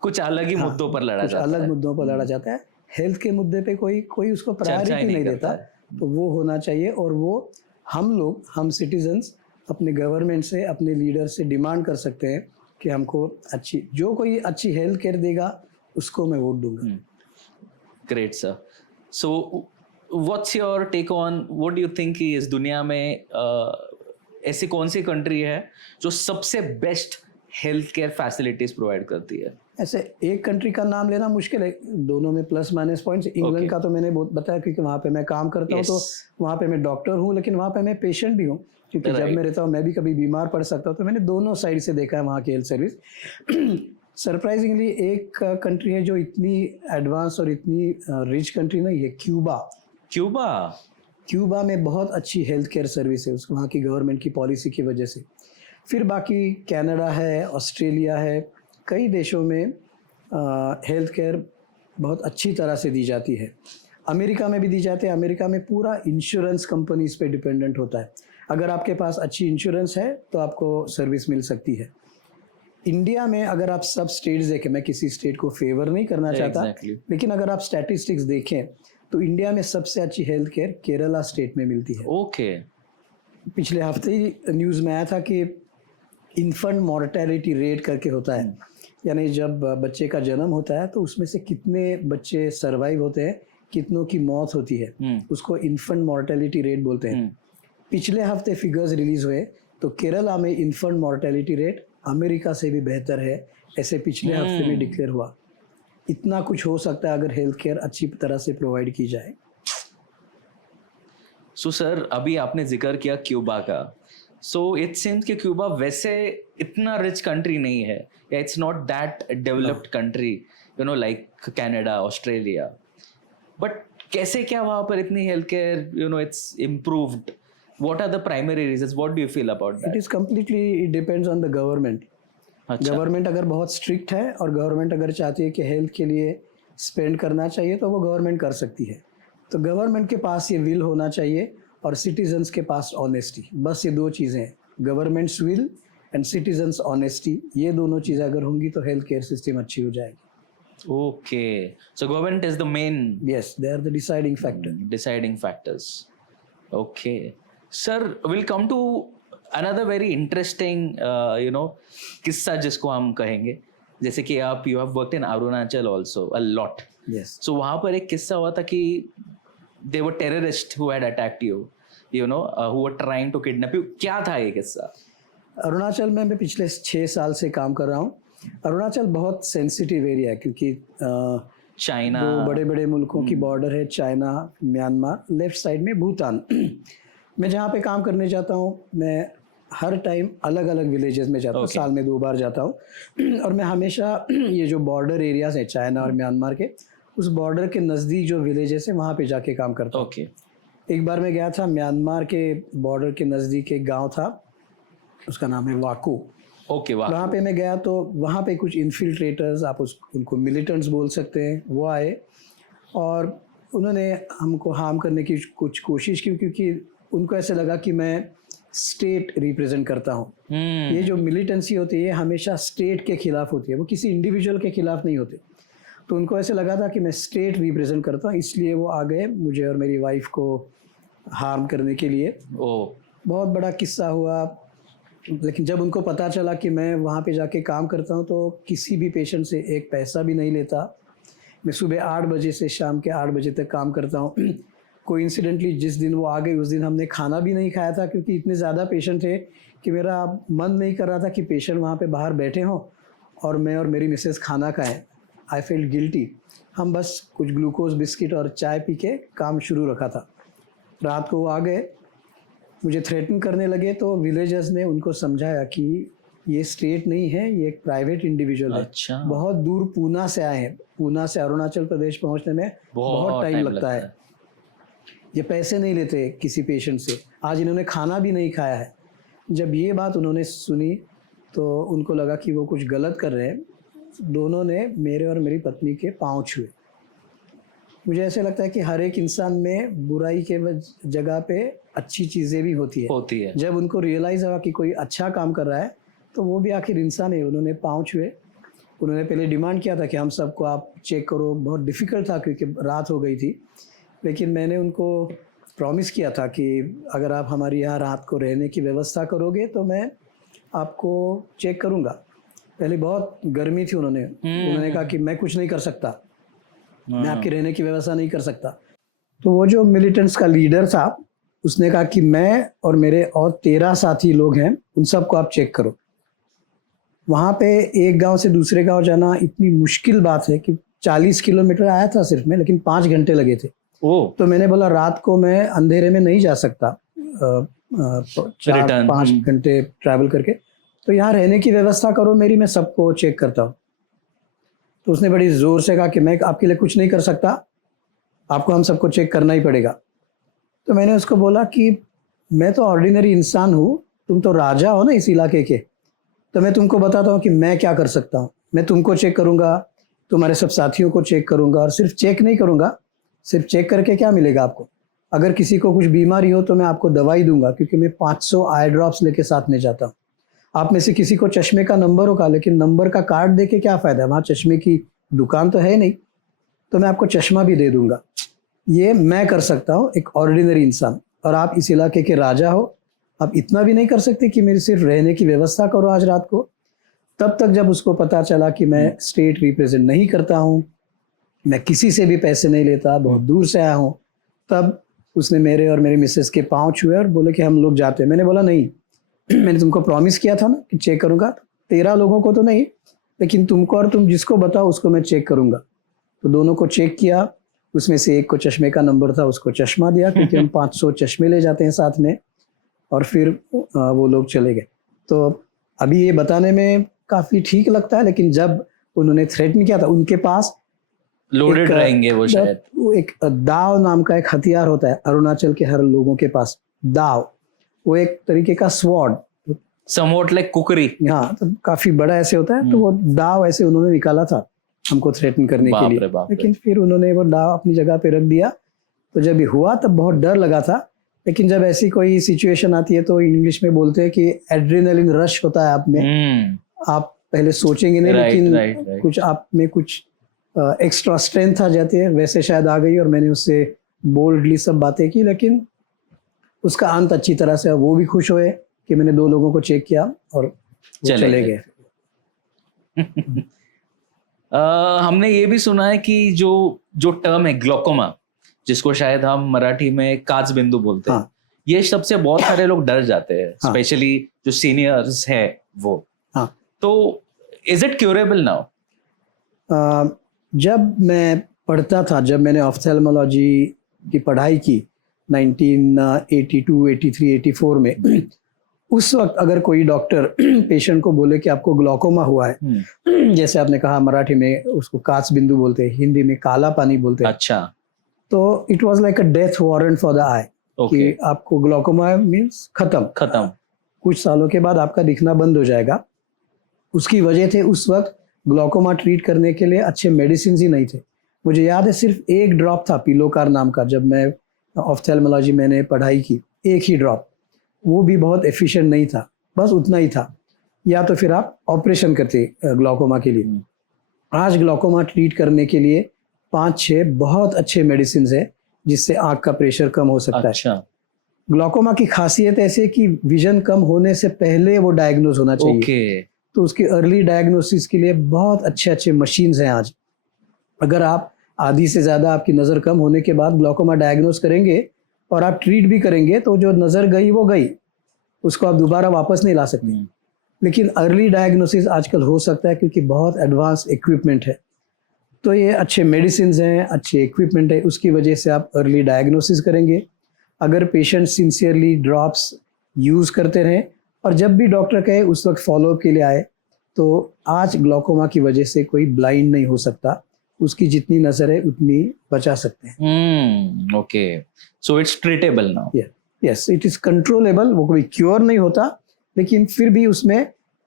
कुछ अलग ही मुद्दों पर लड़ा जाता है, अलग मुद्दों पर लड़ा जाता है। हेल्थ के मुद्दे पे कोई उसको प्रायोरिटी नहीं देता, तो वो होना चाहिए। और वो हम सिटीजन्स अपने गवर्नमेंट से, अपने लीडर से डिमांड कर सकते हैं कि हमको जो कोई अच्छी हेल्थ केयर देगा उसको मैं वोट दूंगा। Great sir. So what's your take on, what do you think कि इस दुनिया में ऐसी कौन सी कंट्री है जो सबसे best health care facilities provide करती है? ऐसे एक कंट्री का नाम लेना मुश्किल है, दोनों में प्लस माइनस पॉइंट्स। इंग्लैंड का तो मैंने बहुत बताया, क्योंकि वहाँ पे मैं काम करता हूँ, तो वहाँ पे मैं डॉक्टर हूँ, लेकिन वहाँ पे मैं पेशेंट भी हूँ, क्योंकि जब मैं रहता हूँ मैं भी कभी बीमार पड़ सकता हूँ। तो मैंने दोनों साइड से देखा है वहाँ की हेल्थ सर्विस। सरप्राइजिंगली एक कंट्री है जो इतनी एडवांस और इतनी रिच कंट्री नहीं है, क्यूबा में बहुत अच्छी हेल्थ केयर सर्विस है, उसको वहाँ की गवर्नमेंट की पॉलिसी की वजह से। फिर बाकी कनाडा है, ऑस्ट्रेलिया है, कई देशों में हेल्थ केयर बहुत अच्छी तरह से दी जाती है। अमेरिका में भी दी जाती है। अमेरिका में पूरा इंश्योरेंस कंपनीज पे डिपेंडेंट होता है। अगर आपके पास अच्छी इंश्योरेंस है तो आपको सर्विस मिल सकती है। इंडिया में अगर आप सब स्टेट्स देखें, मैं किसी स्टेट को फेवर नहीं करना चाहता, Exactly. लेकिन अगर आप स्टैटिस्टिक्स देखें तो इंडिया में सबसे अच्छी हेल्थ केयर केरला स्टेट में मिलती है। ओके। पिछले हफ्ते ही न्यूज़ में आया था कि इन्फेंट मॉर्टेलिटी रेट करके होता है, यानी जब बच्चे का जन्म होता है तो उसमें से कितने बच्चे सर्वाइव होते हैं, कितनों की मौत होती है, उसको इन्फेंट मॉर्टेलिटी रेट बोलते हैं। पिछले हफ्ते फिगर्स रिलीज हुए तो केरला में इन्फेंट मॉर्टेलिटी रेट अमेरिका से भी बेहतर है, ऐसे पिछले हफ्ते में डिक्लेयर हुआ। इतना कुछ हो सकता है अगर हेल्थ केयर अच्छी तरह से प्रोवाइड की जाए। सो सर, अभी आपने जिक्र किया क्यूबा का। सो इट सीम्स कि क्यूबा वैसे इतना रिच कंट्री नहीं है, या it's not that developed country, you know, like Canada, Australia. But कैसे क्या वहाँ पर इतनी health care, you know, it's improved? What are the primary reasons? What do you feel about that? It is completely, it depends on the government. अच्छा। Government अगर बहुत strict है और गवर्नमेंट अगर चाहती है कि हेल्थ के लिए स्पेंड करना चाहिए तो वो गवर्नमेंट कर सकती है। तो गवर्नमेंट के पास ये विल होना चाहिए और सिटीजन्स के पास ऑनेस्टी, बस ये दो चीज़ें हैं, governments will and citizens honesty. ये दोनों चीज़ें अगर होंगी तो हेल्थ केयर सिस्टम अच्छी हो जाएगी। Okay, so government is the main, yes, they are the deciding factors. Okay sir, will come to another very interesting, you know, किस्सा जिसको हम कहेंगे, जैसे कि आप you have worked in Arunachal also a lot. Yes. So वहाँ पर एक किस्सा हुआ था कि they were terrorist who had attacked you, you know, who were trying to kidnap you. क्या था ये किस्सा? अरुणाचल में मैं पिछले 6 साल से काम कर रहा हूँ। अरुणाचल बहुत सेंसिटिव एरिया है क्योंकि चाइना, दो बड़े बड़े मुल्कों की बॉर्डर है, चाइना, म्यांमार, लेफ्ट साइड में भूटान। मैं जहाँ पे काम करने जाता हूँ, मैं हर टाइम अलग अलग विलेजेस में जाता हूँ, साल में 2 बार जाता हूँ। और मैं हमेशा ये जो बॉर्डर एरियाज हैं चाइना और म्यांमार के, उस बॉर्डर के नज़दीक जो विलेजेस हैं वहाँ पे जाके काम करता हूँ। एक बार मैं गया था म्यांमार के बॉर्डर के नज़दीक, एक गाँव था, उसका नाम है वाकू। वहाँ पे मैं गया तो वहाँ पे कुछ इन्फिल्ट्रेटर्स, आप उनको मिलिटेंट्स बोल सकते हैं, वो आए और उन्होंने हमको हार्म करने की कुछ कोशिश की, क्योंकि उनको ऐसे लगा कि मैं स्टेट रिप्रेजेंट करता हूँ। ये जो मिलिटेंसी होती है ये हमेशा स्टेट के खिलाफ होती है, वो किसी इंडिविजुअल के खिलाफ नहीं होते। तो उनको ऐसे लगा था कि मैं स्टेट रिप्रेजेंट करता हूँ, इसलिए वो आ गए मुझे और मेरी वाइफ को हार्म करने के लिए। बहुत बड़ा किस्सा हुआ। लेकिन जब उनको पता चला कि मैं वहाँ पे जाके काम करता हूँ तो किसी भी पेशेंट से एक पैसा भी नहीं लेता। मैं सुबह 8 बजे से शाम के 8 बजे तक काम करता हूँ। कोइंसिडेंटली जिस दिन वो आ गई उस दिन हमने खाना भी नहीं खाया था, क्योंकि इतने ज़्यादा पेशेंट थे कि मेरा मन नहीं कर रहा था कि पेशेंट वहाँ पे बाहर बैठे हों और मैं और मेरी मिसेस खाना खाएं। I felt guilty. हम बस कुछ ग्लूकोज बिस्किट और चाय पी के काम शुरू रखा था। रात को वो आ गए, मुझे थ्रेटन करने लगे, तो विलेजर्स ने उनको समझाया कि ये स्टेट नहीं है, ये एक प्राइवेट इंडिविजुअल है। अच्छा। बहुत दूर पूना से आए हैं, पूना से अरुणाचल प्रदेश पहुंचने में बहुत टाइम लगता है। ये पैसे नहीं लेते किसी पेशेंट से। आज इन्होंने खाना भी नहीं खाया है। जब ये बात उन्होंने सुनी तो उनको लगा कि वो कुछ गलत कर रहे हैं। दोनों ने मेरे और मेरी पत्नी के पाँव छुए। मुझे ऐसे लगता है कि हर एक इंसान में बुराई के जगह पे अच्छी चीज़ें भी होती है। जब उनको रियलाइज़ हुआ कि कोई अच्छा काम कर रहा है तो वो भी आखिर इंसान है। उन्होंने पाँव छुए। उन्होंने पहले डिमांड किया था कि हम सबको आप चेक करो। बहुत डिफ़िकल्ट था क्योंकि रात हो गई थी, लेकिन मैंने उनको प्रॉमिस किया था कि अगर आप हमारी यहाँ रात को रहने की व्यवस्था करोगे तो मैं आपको चेक करूँगा। पहले बहुत गर्मी थी। उन्होंने कहा कि मैं कुछ नहीं कर सकता, मैं आपके रहने की व्यवस्था नहीं कर सकता। तो वो जो मिलिटेंट्स का लीडर था उसने कहा कि मैं और मेरे और 13 साथी लोग हैं, उन सबको आप चेक करो। वहाँ पे एक गांव से दूसरे गांव जाना इतनी मुश्किल बात है कि 40 किलोमीटर आया था सिर्फ मैं, लेकिन 5 घंटे लगे थे। तो मैंने बोला रात को मैं अंधेरे में नहीं जा सकता 4-5 घंटे ट्रैवल करके, तो यहाँ रहने की व्यवस्था करो मेरी, मैं सबको चेक करता हूँ। तो उसने बड़ी ज़ोर से कहा कि मैं आपके लिए कुछ नहीं कर सकता, आपको हम सबको चेक करना ही पड़ेगा। तो मैंने उसको बोला कि मैं तो ऑर्डिनरी इंसान हूँ, तुम तो राजा हो ना इस इलाके के, तो मैं तुमको बताता हूँ कि मैं क्या कर सकता हूँ। मैं तुमको चेक करूँगा, तुम्हारे सब साथियों को चेक करूँगा, और सिर्फ चेक नहीं करूँगा, सिर्फ चेक करके क्या मिलेगा आपको, अगर किसी को कुछ बीमारी हो तो मैं आपको दवाई दूंगा, क्योंकि मैं 500 आई ड्रॉप्स लेके साथ में जाता हूँ। आप में से किसी को चश्मे का नंबर होगा, लेकिन नंबर का कार्ड दे के क्या फ़ायदा, वहाँ चश्मे की दुकान तो है नहीं, तो मैं आपको चश्मा भी दे दूंगा। ये मैं कर सकता हूँ, एक ऑर्डिनरी इंसान। और आप इस इलाके के राजा हो, आप इतना भी नहीं कर सकते कि मेरी सिर्फ रहने की व्यवस्था करो आज रात को। तब तक जब उसको पता चला कि मैं स्टेट रिप्रेजेंट नहीं करता हूँ, मैं किसी से भी पैसे नहीं लेता, बहुत दूर से आया हूँ, तब उसने मेरे और मेरी मिसेस के पाँव छुए और बोले कि हम लोग जाते हैं। मैंने बोला नहीं, मैंने तुमको प्रॉमिस किया था ना कि चेक करूँगा, 13 लोगों को तो नहीं, लेकिन तुमको और तुम जिसको बताओ उसको मैं चेक करूँगा। तो दोनों को चेक किया, उसमें से एक को चश्मे का नंबर था, उसको चश्मा दिया, क्योंकि हम 500 चश्मे ले जाते हैं साथ में, और फिर वो लोग चले गए। तो अभी ये बताने में काफ़ी ठीक लगता है, लेकिन जब उन्होंने थ्रेटन किया था, उनके पास लोडेड रहेंगे वो शायद। वो एक दाव नाम का एक हथियार होता है अरुणाचल के हर लोगों के पास, दाव, वो एक तरीके का स्वॉर्ड, समवॉट लाइक कुकरी। हाँ, तो काफी बड़ा ऐसे होता है, तो वो दाव ऐसे उन्होंने निकाला था हमको थ्रेटन करने के लिए, लेकिन फिर उन्होंने वो दाव अपनी जगह पे रख दिया। तो जब ये हुआ तब बहुत डर लगा था, लेकिन जब ऐसी कोई सिचुएशन आती है तो इंग्लिश में बोलते हैं कि एड्रेनलिन रश होता है आप में, आप पहले सोचेंगे नहीं, लेकिन कुछ आप में कुछ एक्स्ट्रा स्ट्रेंथ आ जाती है, वैसे शायद आ गई, और मैंने उससे बोल्डली सब बातें की, लेकिन उसका अंत अच्छी तरह से, वो भी खुश हुए कि मैंने 2 लोगों को चेक किया और चले गए। हमने ये भी सुना है कि जो टर्म है ग्लोकोमा, जिसको शायद हम मराठी में काच बिंदु बोलते हैं, ये शब्द से बहुत सारे लोग डर जाते हैं, स्पेशली जो सीनियर्स है वो। तो इज इट क्यूरेबल नाउ? जब मैं पढ़ता था, जब मैंने ऑफ्थेल्मोलॉजी की पढ़ाई की 1982, 83, 84 में, उस वक्त अगर कोई डॉक्टर पेशेंट को बोले कि आपको ग्लोकोमा हुआ है, जैसे आपने कहा मराठी में उसको काच बिंदु बोलते हैं, हिंदी में काला पानी बोलते हैं, अच्छा, तो it was like a death warrant for the eye, कि आपको ग्लोकोमा मींस खत्म, कुछ सालों के बाद आपका दिखना बंद हो जाएगा। उसकी वजह थे उस वक्त ग्लोकोमा ट्रीट करने के लिए अच्छे मेडिसिन ही नहीं थे। मुझे याद है सिर्फ एक ड्रॉप था पिलोकार नाम का, जब मैं ऑफ्थेल्मोलॉजी मैंने पढ़ाई की, एक ही ड्रॉप, वो भी बहुत एफिशिएंट नहीं था, बस उतना ही था, या तो फिर आप ऑपरेशन करते ग्लोकोमा के लिए। आज ग्लोकोमा ट्रीट करने के लिए 5-6 बहुत अच्छे मेडिसिन है, जिससे आँख का प्रेशर कम हो सकता है। ग्लोकोमा की खासियत ऐसे कि विजन कम होने से पहले वो डायग्नोज होना चाहिए। तो उसकी अर्ली डायग्नोसिस के लिए बहुत अच्छे मशीन्स हैं आज। अगर आप आधी से ज़्यादा आपकी नज़र कम होने के बाद ग्लोकोमा डायग्नोस करेंगे और आप ट्रीट भी करेंगे, तो जो नज़र गई वो गई, उसको आप दोबारा वापस नहीं ला सकते। लेकिन अर्ली डायग्नोसिस आजकल हो सकता है, क्योंकि बहुत एडवांस इक्विपमेंट है। तो ये अच्छे मेडिसिन हैं, अच्छे इक्विपमेंट है, उसकी वजह से आप अर्ली डायग्नोसिस करेंगे। अगर पेशेंट सिंसियरली ड्रॉप्स यूज़ करते रहें, और जब भी डॉक्टर कहे उस वक्त फॉलोअप के लिए आए, तो आज ग्लोकोमा की वजह से कोई ब्लाइंड नहीं हो सकता, उसकी जितनी नजर है उतनी बचा सकते हैं। Okay, so it's treatable now. Yes, it is controllable. वो कोई क्योर नहीं होता, लेकिन फिर भी उसमें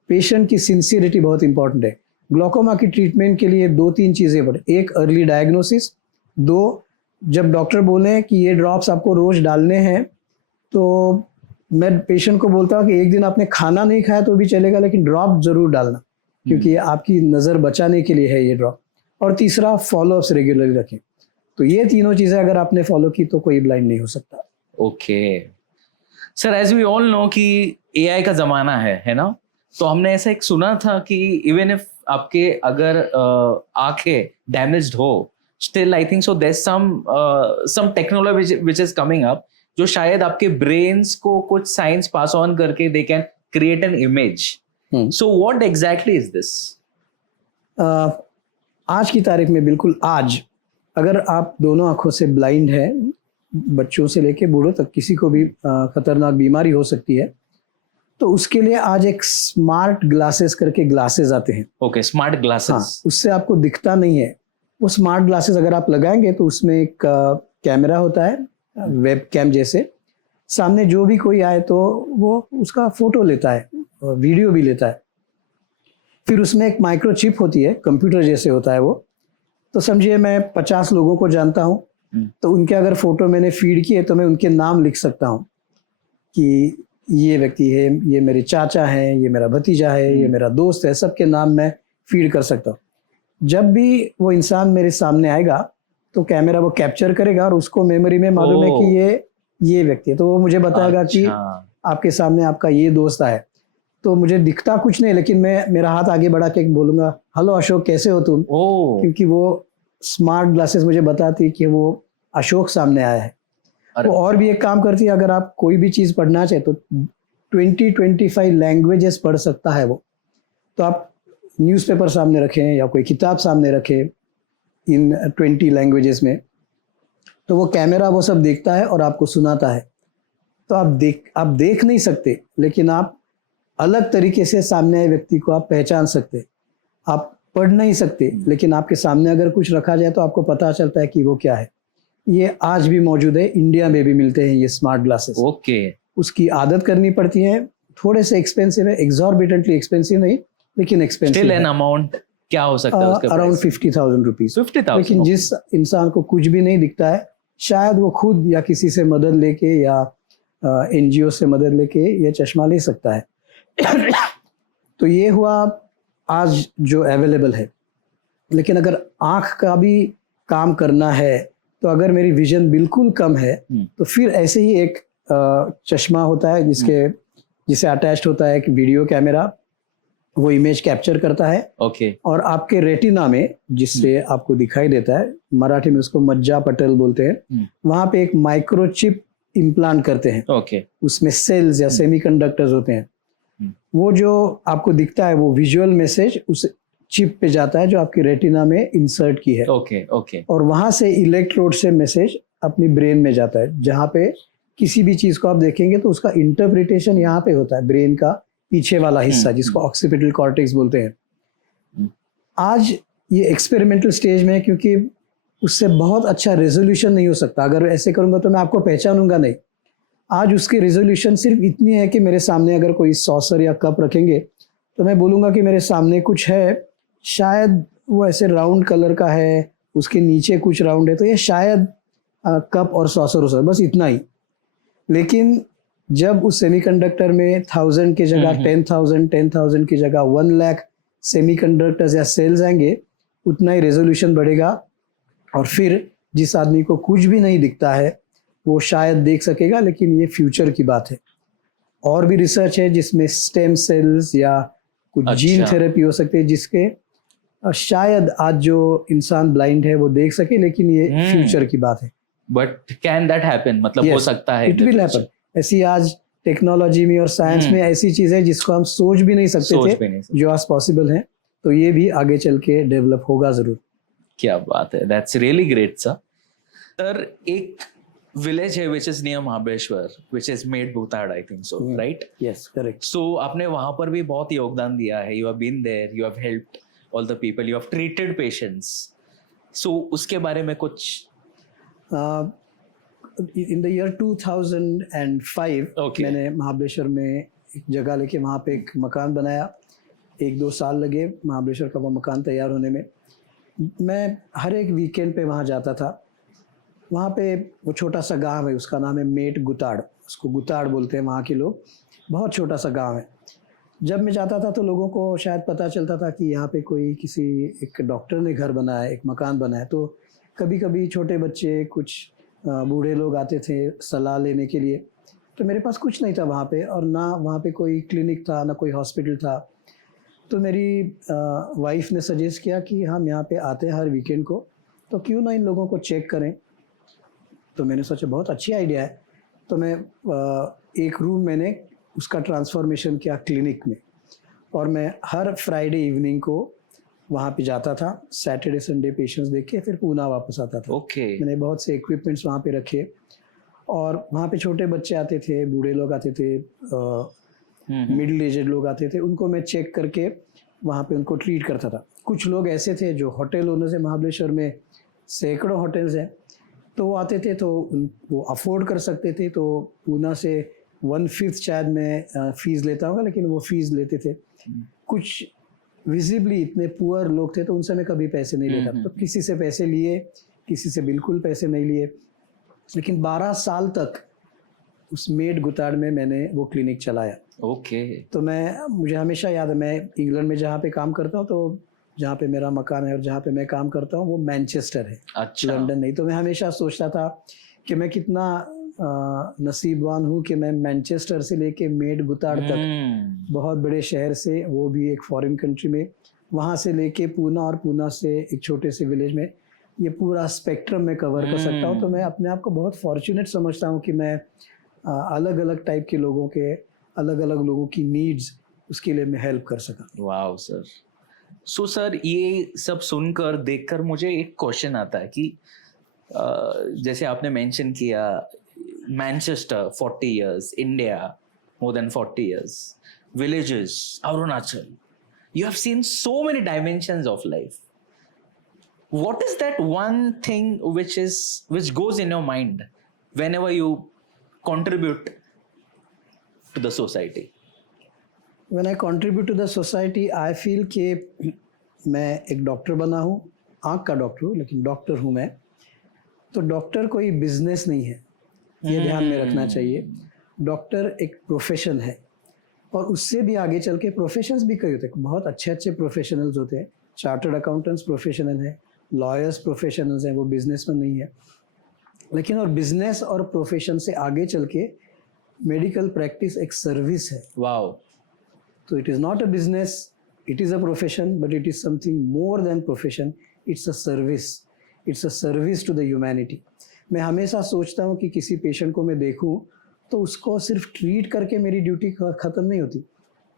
पेशेंट की सिंसियरिटी बहुत इंपॉर्टेंट है। ग्लोकोमा की ट्रीटमेंट के लिए 2-3 चीज़ें बढ़े, एक अर्ली डायग्नोसिस, 2 जब डॉक्टर बोले कि ये ड्रॉप्स आपको रोज डालने हैं, तो मैं पेशेंट को बोलता हूँ कि एक दिन आपने खाना नहीं खाया तो भी चलेगा, लेकिन ड्रॉप जरूर डालना, क्योंकि ये आपकी नज़र बचाने के लिए है ये ड्रॉप। और तीसरा, फॉलोअप्स रेगुलरली रखें। तो ये तीनों चीज़ें अगर आपने फॉलो की तो कोई ब्लाइंड नहीं हो सकता। Okay sir, as we all know कि एआई का ज़माना है ना, तो हमने ऐसा एक सुना था कि इवन इफ आपके अगर आंखें डैमेज्ड हो, still I think so there some technology which is coming up, जो शायद आपके ब्रेन्स को कुछ साइंस पास ऑन करके they can create an image. So what exactly is this? आज की तारीख में, बिल्कुल आज, अगर आप दोनों आंखों से ब्लाइंड है, बच्चों से लेके बूढ़ों तक किसी को भी खतरनाक बीमारी हो सकती है, तो उसके लिए आज एक स्मार्ट ग्लासेस करके ग्लासेस आते हैं। Okay, smart glasses. हाँ, उससे आपको दिखता नहीं है। वो स्मार्ट ग्लासेस अगर आप लगाएंगे तो उसमें एक कैमरा होता है, वेब कैम जैसे, सामने जो भी कोई आए तो वो उसका फोटो लेता है, वीडियो भी लेता है। फिर उसमें एक माइक्रोचिप होती है, कंप्यूटर जैसे होता है वो। तो समझिए मैं 50 लोगों को जानता हूँ, तो उनके अगर फोटो मैंने फीड किए तो मैं उनके नाम लिख सकता हूँ कि ये व्यक्ति है, ये मेरे चाचा हैं, ये मेरा भतीजा है, ये मेरा दोस्त है, सबके नाम मैं फीड कर सकता हूँ। जब भी वो इंसान मेरे सामने आएगा तो कैमरा वो कैप्चर करेगा और उसको मेमोरी में मालूम है कि ये व्यक्ति है, तो वो मुझे बताएगा कि आपके सामने आपका ये दोस्त आया। तो मुझे दिखता कुछ नहीं, लेकिन मैं मेरा हाथ आगे बढ़ा के बोलूंगा, हेलो अशोक, कैसे हो तुम? क्योंकि वो स्मार्ट ग्लासेस मुझे बताती कि वो अशोक सामने आया है। वो और भी एक काम करती है, अगर आप कोई भी चीज़ पढ़ना चाहे तो 20-25 लैंग्वेजेस पढ़ सकता है वो। तो आप न्यूज़पेपर सामने रखें या कोई किताब सामने रखें इन 20 लैंग्वेजेस में, तो वो कैमरा वो सब देखता है और आपको सुनाता है। तो आप देख नहीं सकते, लेकिन आप अलग तरीके से सामने आए व्यक्ति को आप पहचान सकते। आप पढ़ नहीं सकते, लेकिन आपके सामने अगर कुछ रखा जाए तो आपको पता चलता है कि वो क्या है। ये आज भी मौजूद है, इंडिया में भी मिलते हैं ये स्मार्ट ग्लासेस। ओके। उसकी आदत करनी पड़ती है, थोड़े से एक्सपेंसिव है, एग्जॉर्बिटेंटली एक्सपेंसिव नहीं, लेकिन एक्सपेंसिव। स्टिल एन अमाउंट क्या हो सकता है उसका? Around 50,000 rupees. 50,000। लेकिन जिस इंसान को कुछ भी नहीं दिखता है, शायद वो खुद या किसी से मदद लेके या NGO से मदद लेके ये चश्मा ले सकता है। तो ये हुआ आज जो अवेलेबल है। लेकिन अगर आंख का भी काम करना है, तो अगर मेरी विजन बिल्कुल कम है तो फिर ऐसे ही एक चश्मा होता है जिसे अटैच्ड होता है एक वीडियो कैमरा, वो इमेज कैप्चर करता है। और आपके रेटिना में, जिससे आपको दिखाई देता है, मराठी में उसको मज्जा पटल बोलते हैं, वहां पे एक माइक्रोचिप इम्प्लांट करते हैं। उसमें सेल्स या सेमीकंडक्टर्स होते हैं। वो जो आपको दिखता है वो विजुअल मैसेज उस चिप पे जाता है जो आपकी रेटिना में इंसर्ट की है। और वहां से इलेक्ट्रोड से मैसेज अपनी ब्रेन में जाता है, जहाँ पे किसी भी चीज को आप देखेंगे तो उसका इंटरप्रिटेशन यहाँ पे होता है, ब्रेन का पीछे वाला हिस्सा जिसको ऑक्सीपिटल कॉर्टेक्स बोलते हैं। आज ये एक्सपेरिमेंटल स्टेज में है, क्योंकि उससे बहुत अच्छा रेजोल्यूशन नहीं हो सकता। अगर ऐसे करूंगा तो मैं आपको पहचानूंगा नहीं। आज उसकी रेजोल्यूशन सिर्फ इतनी है कि मेरे सामने अगर कोई सॉसर या कप रखेंगे तो मैं बोलूँगा कि मेरे सामने कुछ है, शायद वो ऐसे राउंड कलर का है, उसके नीचे कुछ राउंड है, तो ये शायद कप और सॉसर हो सकता, बस इतना ही। लेकिन जब उस सेमीकंडक्टर में 1000 की जगह 10,000 की जगह 1 लाख सेमीकंडक्टर्स या सेल्स आएंगे, उतना ही रेजोल्यूशन बढ़ेगा। और फिर जिस आदमी को कुछ भी नहीं दिखता है वो शायद देख सकेगा, लेकिन ये फ्यूचर की बात है। और भी रिसर्च है जिसमें स्टेम सेल्स या कुछ जीन थेरेपी हो सकती है, जिसके शायद आज जो इंसान ब्लाइंड है वो देख सके, लेकिन ये फ्यूचर की बात है। But can that happen? मतलब हो सकता है? It will happen. ऐसी आज टेक्नोलॉजी में और साइंस में ऐसी चीजें जिसको हम सोच भी नहीं सकते थे, जो आज पॉसिबल है। तो ये भी आगे चल के डेवलप होगा जरूर। क्या बात है, that's really great sir. Sir, एक विलेज है which is near Mahabaleshwar, which is made Bhutad, I think so, right? Yes, correct. So आपने वहां पर भी बहुत योगदान दिया है। You have been there, you have helped all the people, you have treated patients. So उसके बारे में कुछ? In the year 2005 मैंने महाबलेश्वर में एक जगह लेके वहाँ पे एक मकान बनाया। 1-2 साल लगे महाबलेश्वर का वो मकान तैयार होने में। मैं हर एक वीकेंड पे वहाँ जाता था। वहाँ पे वो छोटा सा गांव है, उसका नाम है मेट गुताड़, उसको गुताड़ बोलते हैं वहाँ के लोग। बहुत छोटा सा गांव है। जब मैं जाता था तो लोगों को शायद पता चलता था कि यहाँ पे कोई किसी एक डॉक्टर ने घर बनाया है, एक मकान बनाया है। तो कभी कभी छोटे बच्चे, कुछ बूढ़े लोग आते थे सलाह लेने के लिए। तो मेरे पास कुछ नहीं था वहाँ पे, और ना वहाँ पे कोई क्लिनिक था, ना कोई हॉस्पिटल था। तो मेरी वाइफ ने सजेस्ट किया कि हम यहाँ पे आते हैं हर वीकेंड को, तो क्यों ना इन लोगों को चेक करें। तो मैंने सोचा बहुत अच्छी आइडिया है। तो मैं एक रूम मैंने उसका ट्रांसफॉर्मेशन किया क्लिनिक में, और मैं हर फ्राइडे इवनिंग को वहाँ पे जाता था। सैटरडे संडे पेशेंट्स देख के फिर पुणे वापस आता था। मैंने बहुत से इक्विपमेंट्स वहाँ पे रखे, और वहाँ पे छोटे बच्चे आते थे, बूढ़े लोग आते थे, मिडिल एजेड लोग आते थे। उनको मैं चेक करके वहाँ पे उनको ट्रीट करता था। कुछ लोग ऐसे थे जो होटल ओनर्स हैं, महाबलेश्वर में सैकड़ों होटल्स हैं, तो वो आते थे तो वो अफोर्ड कर सकते थे, तो पूना से 1/5 शायद मैं फीस लेता होगा, लेकिन वो फीस लेते थे। कुछ विजिबली इतने पुअर लोग थे तो उनसे मैं कभी पैसे नहीं लेता, तो किसी से पैसे लिए, किसी से बिल्कुल पैसे नहीं लिए। लेकिन 12 साल तक उस मेड गुताड़ में मैंने वो क्लिनिक चलाया। ओके। तो मुझे हमेशा याद है, मैं इंग्लैंड में जहाँ पे काम करता हूँ, तो जहाँ पे मेरा मकान है और जहाँ पे मैं काम करता हूँ वो मैनचेस्टर है, अच्छा। लंदन नहीं। तो मैं हमेशा सोचता था कि मैं कितना नसीबवान हूँ कि मैं मैनचेस्टर से लेके मेड गुताड़ तक, बहुत बड़े शहर से, वो भी एक फॉरेन कंट्री में, वहाँ से लेके पूना और पूना से एक छोटे से विलेज में, ये पूरा स्पेक्ट्रम में कवर कर सकता हूँ। तो मैं अपने आप को बहुत फॉर्चुनेट समझता हूँ कि मैं अलग अलग टाइप के लोगों के, अलग अलग लोगों की नीड्स, उसके लिए मैं हेल्प कर सका। Wow sir. सो सर, ये सब सुनकर देखकर मुझे एक क्वेश्चन आता है कि जैसे आपने मेंशन किया Manchester 40 years, India more than 40 years, villages, Arunachal, you have seen so many dimensions of life. What is that one thing which goes in your mind whenever you contribute to the society? When I contribute to the society, I feel कि मैं एक doctor बना हूँ, आँख का doctor हूँ, लेकिन doctor हूँ मैं। तो डॉक्टर कोई बिजनेस नहीं है, ये ध्यान में रखना चाहिए। डॉक्टर एक प्रोफेशन है, और उससे भी आगे चल के प्रोफेशंस भी कई होते हैं। बहुत अच्छे अच्छे प्रोफेशनल्स होते हैं, चार्टर्ड अकाउंटेंट्स प्रोफेशनल हैं, लॉयर्स प्रोफेशनल्स हैं, वो बिजनेसमैन नहीं है। लेकिन और बिजनेस और प्रोफेशन से आगे चल के मेडिकल प्रैक्टिस एक सर्विस है। वाओ। तो it is not a business, it is a profession, but it is something more than profession. It's a service, it's a service to the humanity. मैं हमेशा सोचता हूँ कि किसी पेशेंट को मैं देखूँ तो उसको सिर्फ ट्रीट करके मेरी ड्यूटी ख़त्म नहीं होती।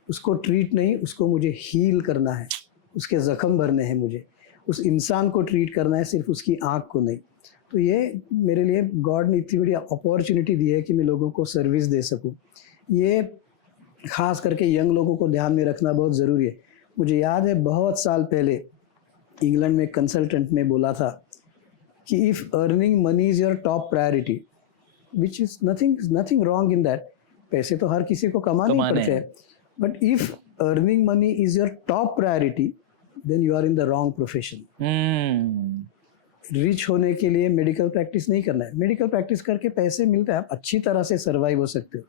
उसको ट्रीट नहीं, उसको मुझे हील करना है, उसके ज़ख्म भरने हैं मुझे, उस इंसान को ट्रीट करना है, सिर्फ उसकी आँख को नहीं। तो ये मेरे लिए गॉड ने इतनी बड़ी अपॉर्चुनिटी दी है कि मैं लोगों को सर्विस दे सकूँ। ये ख़ास करके यंग लोगों को ध्यान में रखना बहुत ज़रूरी है। मुझे याद है बहुत साल पहले इंग्लैंड में कंसल्टेंट ने बोला था कि if earning money is your top priority, which is nothing wrong in that, पैसे तो हर किसी को कमाने पड़ते हैं, but if earning money is your top priority, then you are in the wrong profession. Rich होने के लिए मेडिकल प्रैक्टिस नहीं करना है। मेडिकल प्रैक्टिस करके पैसे मिलते हैं, आप अच्छी तरह से सर्वाइव हो सकते हो,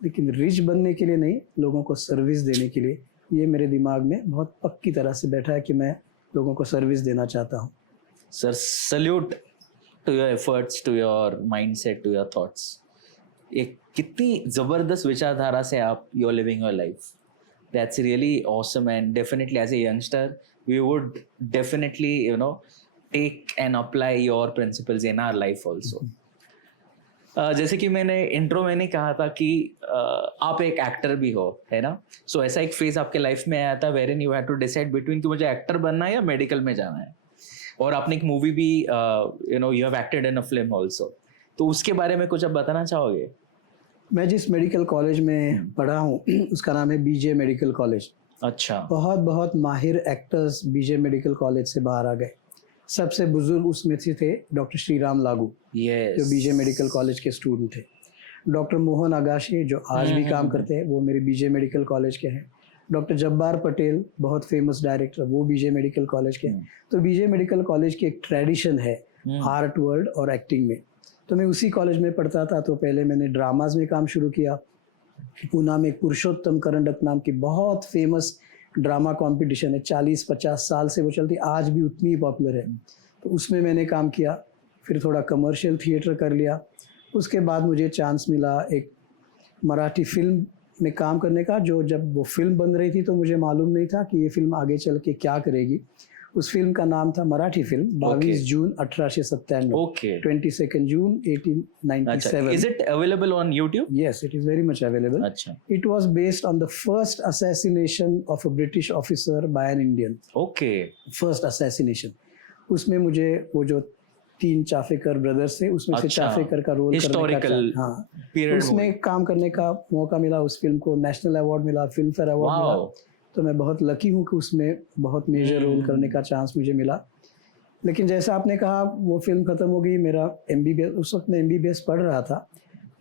लेकिन रिच बनने के लिए नहीं, लोगों को सर्विस देने के लिए। ये मेरे दिमाग में बहुत पक्की तरह से बैठा है कि मैं लोगों को सर्विस देना चाहता हूँ। Sir, salute to your efforts, to your mindset, to your thoughts. एक कितनी जबरदस्त विचारधारा से आप you are living your life. That's really awesome, and definitely as a youngster we would definitely take and apply your principles in our life also. जैसे कि मैंने intro में कहा था कि आप एक एक्टर भी हो, है ना? सो ऐसा एक फेज आपके लाइफ में आया था wherein you had to decide between कि मुझे एक्टर बनना है या मेडिकल में जाना है, और आपने एक मूवी भी you have acted in a film also. तो उसके बारे में कुछ आप बताना चाहोगे? मैं जिस मेडिकल कॉलेज में पढ़ा हूँ उसका नाम है बीजे मेडिकल कॉलेज। अच्छा। बहुत बहुत माहिर एक्टर्स बीजे मेडिकल कॉलेज से बाहर आ गए। सबसे बुजुर्ग उसमें थे डॉक्टर श्रीराम लागू, जो बीजे मेडिकल कॉलेज के स्टूडेंट थे। डॉक्टर मोहन आगाशे जो आज भी काम करते हैं, वो मेरे बीजे मेडिकल कॉलेज के हैं। डॉक्टर जब्बार पटेल, बहुत फेमस डायरेक्टर, वो बीजे मेडिकल कॉलेज के हैं। तो बीजे मेडिकल कॉलेज की एक ट्रेडिशन है आर्ट वर्ल्ड और एक्टिंग में। तो मैं उसी कॉलेज में पढ़ता था। तो पहले मैंने ड्रामाज में काम शुरू किया। पूना में एक पुरुषोत्तम करंडक नाम की बहुत फेमस ड्रामा कंपटीशन है, 40-50 साल से वो चलती, आज भी उतनी ही पॉपुलर है। तो उसमें मैंने काम किया। फिर थोड़ा कमर्शियल थिएटर कर लिया। उसके बाद मुझे चांस मिला एक मराठी फिल्म में काम करने का। जब वो फिल्म बन रही थी तो मुझे मालूम नहीं था कि ये फिल्म आगे चल के क्या करेगी। उस फिल्म का नाम था Marathi film 22 June 1897, 22 June 1897। Is it available on YouTube? Yes, it is very much available. अच्छा। It was based on the first assassination of a British officer by an Indian. Okay. First assassination. उसमें मुझे वो जो 3 Chapekar brothers थे, उसमें से चाफेकर का role historical period उसमें काम करने का मौका मिला। उस फिल्म को नेशनल अवार्ड मिला, फिल्म फेयर अवार्ड मिला। तो मैं बहुत लकी हूँ कि उसमें बहुत मेजर रोल करने का चांस मुझे मिला। लेकिन जैसा आपने कहा वो फिल्म ख़त्म हो गई, मेरा MBBS, उस वक्त मैं MBBS पढ़ रहा था,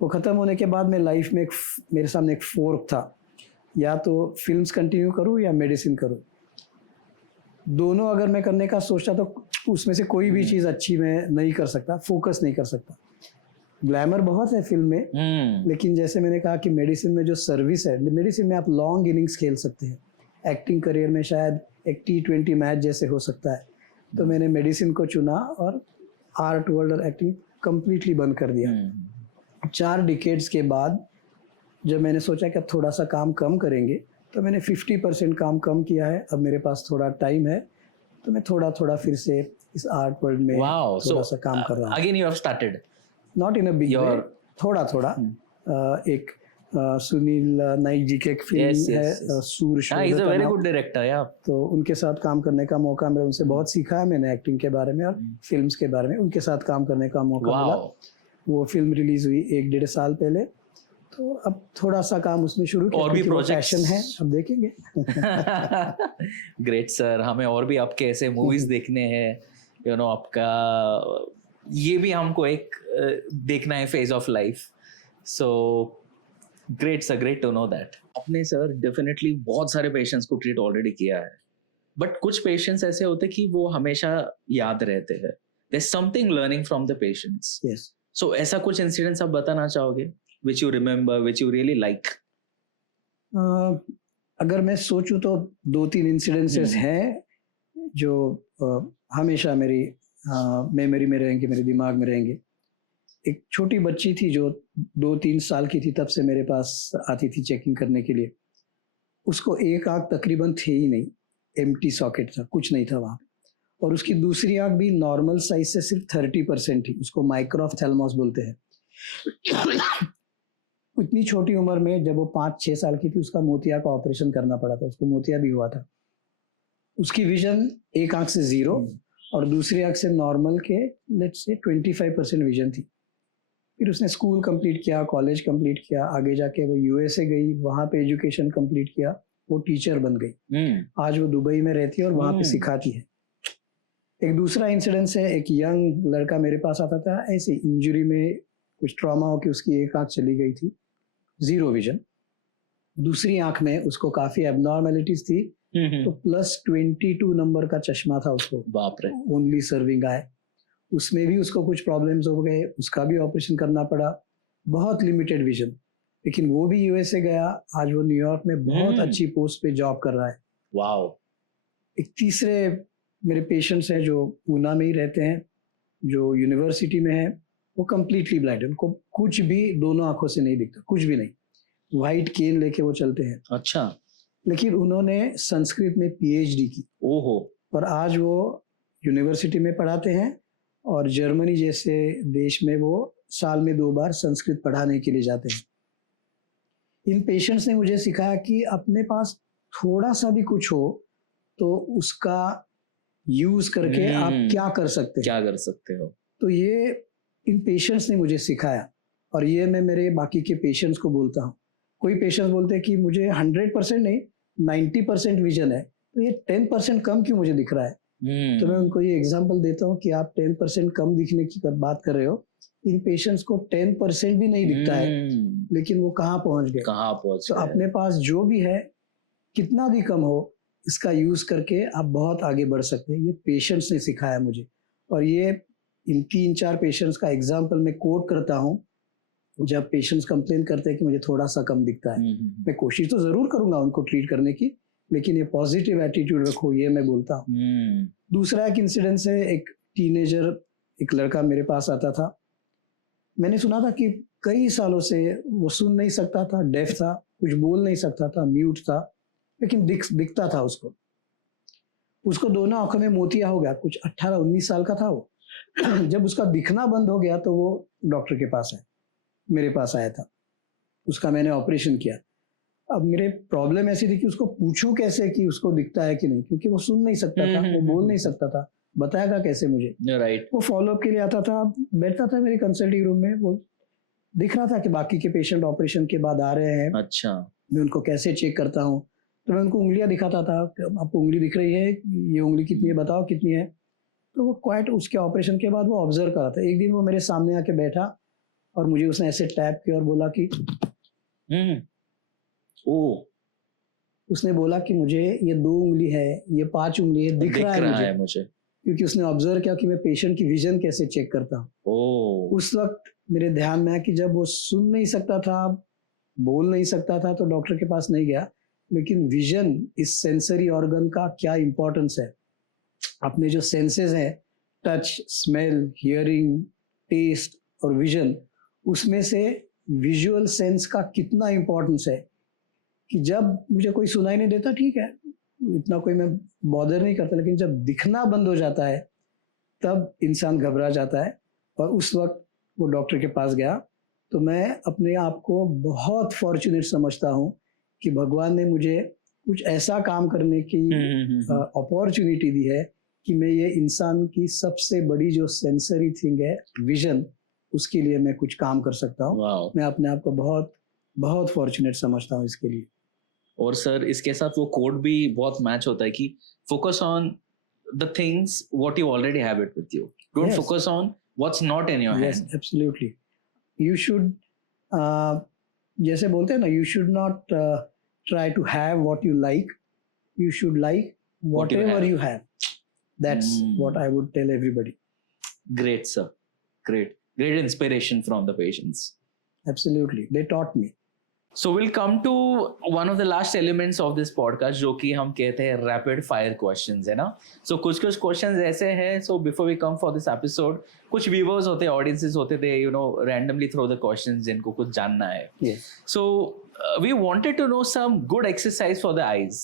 वो ख़त्म होने के बाद मैं लाइफ में मेरे सामने एक फोर्क था, या तो फिल्म्स कंटिन्यू करूँ या मेडिसिन करूँ। दोनों अगर मैं करने का सोचता तो उसमें से कोई भी चीज़ अच्छी मैं नहीं कर सकता, फोकस नहीं कर सकता। ग्लैमर बहुत है फिल्म में, लेकिन जैसे मैंने कहा कि मेडिसिन में जो सर्विस है, मेडिसिन में आप लॉन्ग इनिंग्स खेल सकते हैं। एक्टिंग करियर में शायद एक T20 मैच जैसे हो सकता है, तो मैंने मेडिसिन को चुना और आर्ट वर्ल्ड और एक्टिंग कंप्लीटली बंद कर दिया। 4 डिकेड्स के बाद जब मैंने सोचा कि अब थोड़ा सा काम कम करेंगे, तो मैंने 50% काम कम किया है। अब मेरे पास थोड़ा टाइम है, तो मैं थोड़ा थोड़ा फिर से इस आर्ट वर्ल्ड में थोड़ा सा काम कर रहा हूँ। Again you have started. Not in a big way, थोड़ा थोड़ा। एक सुनील नाइक जी की एक फिल्म है सूर, he's a very good director, yeah. तो उनके साथ काम करने का मौका मिला, उनसे बहुत सीखा है मैंने एक्टिंग के बारे में और फिल्म्स के बारे में। उनके साथ काम करने का मौका मिला। वो फिल्म रिलीज हुई 1-1.5 साल पहले, तो अब थोड़ा सा काम उसमें शुरू किया। और भी प्रोजेक्ट्स है, अब देखेंगे। ग्रेट सर, हमें और भी आपके ऐसे मूवीज देखने हैं, यू नो, आपका ये भी हमको एक देखना है phase of life. So great sir, great to know that. आपने सर डेफिनेटली बहुत सारे पेशेंट्स को ट्रीट ऑलरेडी किया है, बट कुछ पेशेंट्स ऐसे होते कि वो हमेशा याद रहते हैं। There is something learning from the patients. Yes. So ऐसा कुछ इंसिडेंट्स आप बताना चाहोगे which you remember, which you really like? अगर मैं सोचूं तो 2-3 इंसिडेंसेस हैं जो हमेशा मेरी मेमोरी में रहेंगे, मेरे दिमाग में रहेंगे। एक छोटी बच्ची थी जो 2-3 साल की थी, तब से मेरे पास आती थी चेकिंग करने के लिए। उसको एक आँख तकरीबन थे ही नहीं, एम्प्टी सॉकेट था, कुछ नहीं था वहाँ पे। और उसकी दूसरी आँख भी नॉर्मल साइज से सिर्फ 30% थी। उसको माइक्रोऑफ्थैल्मोस बोलते हैं। इतनी छोटी उम्र में जब वो 5-6 साल की थी, उसका मोतिया का ऑपरेशन करना पड़ा था। उसको मोतिया भी हुआ था। उसकी विजन एक आंख से 0 और दूसरी आंख से नॉर्मल के लेट्स से 25% विजन थी। फिर उसने स्कूल कंप्लीट किया, कॉलेज कंप्लीट किया, आगे जाके वो USA गई, वहाँ पे एजुकेशन कंप्लीट किया, वो टीचर बन गई। आज वो दुबई में रहती है और वहाँ पे सिखाती है। एक दूसरा इंसिडेंस है, एक यंग लड़का मेरे पास आता था, ऐसे इंजरी में कुछ ट्रॉमा हो के उसकी एक आंख चली गई थी, 0 विजन। दूसरी आंख में उसको काफी एबनॉर्मेलिटीज थी, तो +22 नंबर का चश्मा था उसको। बाप रे। ओनली सर्विंग आई। उसमें भी उसको कुछ प्रॉब्लम्स हो गए, उसका भी ऑपरेशन करना पड़ा। बहुत लिमिटेड विजन, लेकिन वो भी USA गया। आज वो न्यूयॉर्क में बहुत अच्छी पोस्ट पे जॉब कर रहा है। वाओ। एक तीसरे मेरे पेशेंट्स हैं जो पूना में ही रहते हैं, जो यूनिवर्सिटी में है। वो कंप्लीटली ब्लाइंड है, उनको कुछ भी दोनों आंखों से नहीं दिखता, कुछ भी नहीं। व्हाइट केन लेके वो चलते हैं। अच्छा। लेकिन उन्होंने संस्कृत में PhD की। ओहो। और आज वो यूनिवर्सिटी में पढ़ाते हैं और जर्मनी जैसे देश में वो साल में 2 बार संस्कृत पढ़ाने के लिए जाते हैं। इन पेशेंट्स ने मुझे सिखाया कि अपने पास थोड़ा सा भी कुछ हो तो उसका यूज करके आप क्या कर सकते हो। तो ये इन पेशेंट्स ने मुझे सिखाया, और ये मैं मेरे बाकी के पेशेंट्स को बोलता हूँ। कोई पेशेंट्स बोलते हैं कि मुझे 100% नहीं 90% विजन है, तो ये 10% कम क्यों मुझे दिख रहा है। तो मैं उनको ये एग्जांपल देता हूँ कि आप 10% कम दिखने की बात कर रहे हो, इन पेशेंट्स को 10% भी नहीं दिखता है, लेकिन वो कहाँ पहुंच गए। तो अपने पास जो भी है, कितना भी कम हो, इसका यूज करके आप बहुत आगे बढ़ सकते हैं। ये पेशेंट्स ने सिखाया मुझे। और ये इन 3-4 पेशेंट्स का एग्जाम्पल मैं कोट करता हूँ। जब पेशेंट्स कंप्लेन करते हैं कि मुझे थोड़ा सा कम दिखता है, मैं कोशिश तो जरूर करूंगा उनको ट्रीट करने की, लेकिन ये पॉजिटिव एटीट्यूड रखो, ये मैं बोलता हूँ। दूसरा एक इंसिडेंस है, एक टीनेजर, एक लड़का मेरे पास आता था। मैंने सुना था कि कई सालों से वो सुन नहीं सकता था, डेफ था, कुछ बोल नहीं सकता था, म्यूट था, लेकिन दिखता था उसको दोनों आंखों में मोतिया हो गया। कुछ 18-19 साल का था वो। जब उसका दिखना बंद हो गया तो वो डॉक्टर के पास आया, मेरे पास आया था। उसका मैंने ऑपरेशन किया। अब मेरे प्रॉब्लम ऐसी थी कि उसको पूछूं कैसे कि उसको दिखता है कि नहीं, क्योंकि वो सुन नहीं सकता था, वो बोल नहीं सकता था, बताएगा कैसे मुझे। राइट। वो फॉलोअप के लिए आता था, बैठता था मेरे कंसल्टिंग रूम में। वो दिख रहा था कि बाकी के पेशेंट ऑपरेशन के बाद आ रहे हैं। अच्छा। मैं उनको कैसे चेक करता हूँ, तो मैं उनको उंगलियां दिखाता था। आपको उंगली दिख रही है, ये उंगली कितनी है, बताओ कितनी है। तो वो क्वाइट उसके ऑपरेशन के बाद वो ऑब्जर्व कर रहा था। एक दिन वो मेरे सामने आके बैठा और मुझे उसने ऐसे टैप किया और बोला कि ओ, उसने बोला कि मुझे ये 2 उंगली है, ये 5 उंगली है, दिख रहा है मुझे, क्योंकि उसने ऑब्जर्व किया कि मैं पेशेंट की विजन कैसे चेक करता हूँ। उस वक्त मेरे ध्यान में आया कि जब वो सुन नहीं सकता था, बोल नहीं सकता था, तो डॉक्टर के पास नहीं गया, लेकिन विजन, इस सेंसरी ऑर्गन का क्या इंपॉर्टेंस है। अपने जो सेंसेस हैं, टच, स्मेल, हियरिंग, टेस्ट और विजन, उसमें से विजुअल सेंस का कितना इंपॉर्टेंस है कि जब मुझे कोई सुनाई नहीं देता, ठीक है, इतना कोई मैं बॉदर नहीं करता, लेकिन जब दिखना बंद हो जाता है तब इंसान घबरा जाता है। और उस वक्त वो डॉक्टर के पास गया। तो मैं अपने आप को बहुत फॉर्चुनेट समझता हूँ कि भगवान ने मुझे कुछ ऐसा काम करने की अपॉर्चुनिटी दी है कि मैं ये इंसान की सबसे बड़ी जो सेंसरी थिंग है, विजन, उसके लिए मैं कुछ काम कर सकता हूँ। मैं अपने आप को बहुत बहुत फॉर्चुनेट समझता हूँ इसके लिए। और सर इसके साथ वो कोड भी बहुत मैच होता है कि focus on the things what you already have it with you, don't focus on what's not in your hand. Yes, absolutely. You should, जैसे बोलते हैं ना, you should not try to have what you like, you should like whatever you have. That's what I would tell everybody. Great sir, great inspiration from the patients. Absolutely, they taught me. So we'll come to one of the last elements of this podcast, जो कि हम कहते हैं rapid fire questions, है ना? So कुछ questions ऐसे हैं, so before we come for this episode, कुछ viewers होते हैं, audiences होते थे, you know, randomly throw the questions जिनको कुछ जानना है. Yes. So we wanted to know some good exercise for the eyes,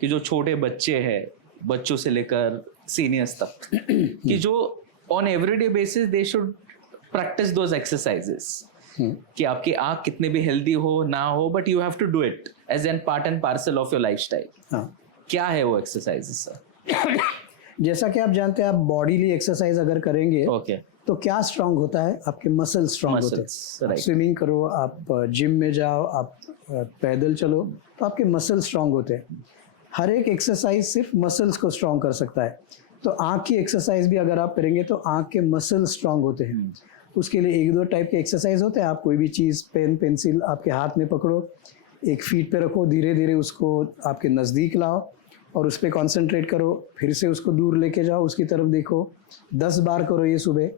कि जो छोटे बच्चे हैं, बच्चों से लेकर seniors तक, कि जो on everyday basis they should practice those exercises. कि आपकी आँख कितने भी हेल्दी हो ना हो, but you have to do it as an part and parcel of your lifestyle. क्या है वो एक्सरसाइजेस सर? जैसा कि आप जानते हैं, आप बॉडीली एक्सरसाइज अगर करेंगे तो क्या स्ट्रांग होता है? आपके मसल स्ट्रांग होते हैं। स्विमिंग करो, आप जिम में जाओ, आप पैदल चलो, तो आपके मसल स्ट्रांग होते हैं। हर एक एक्सरसाइज सिर्फ मसल्स को स्ट्रांग कर सकता है। तो आँख की एक्सरसाइज भी अगर आप करेंगे तो आँख के मसल स्ट्रांग होते हैं। उसके लिए 1-2 टाइप के एक्सरसाइज होते हैं। आप कोई भी चीज़, पेन, पेंसिल आपके हाथ में पकड़ो, एक फीट पे रखो, धीरे धीरे उसको आपके नज़दीक लाओ और उस पर कॉन्सेंट्रेट करो, फिर से उसको दूर लेके जाओ, उसकी तरफ देखो। 10 बार करो ये सुबह।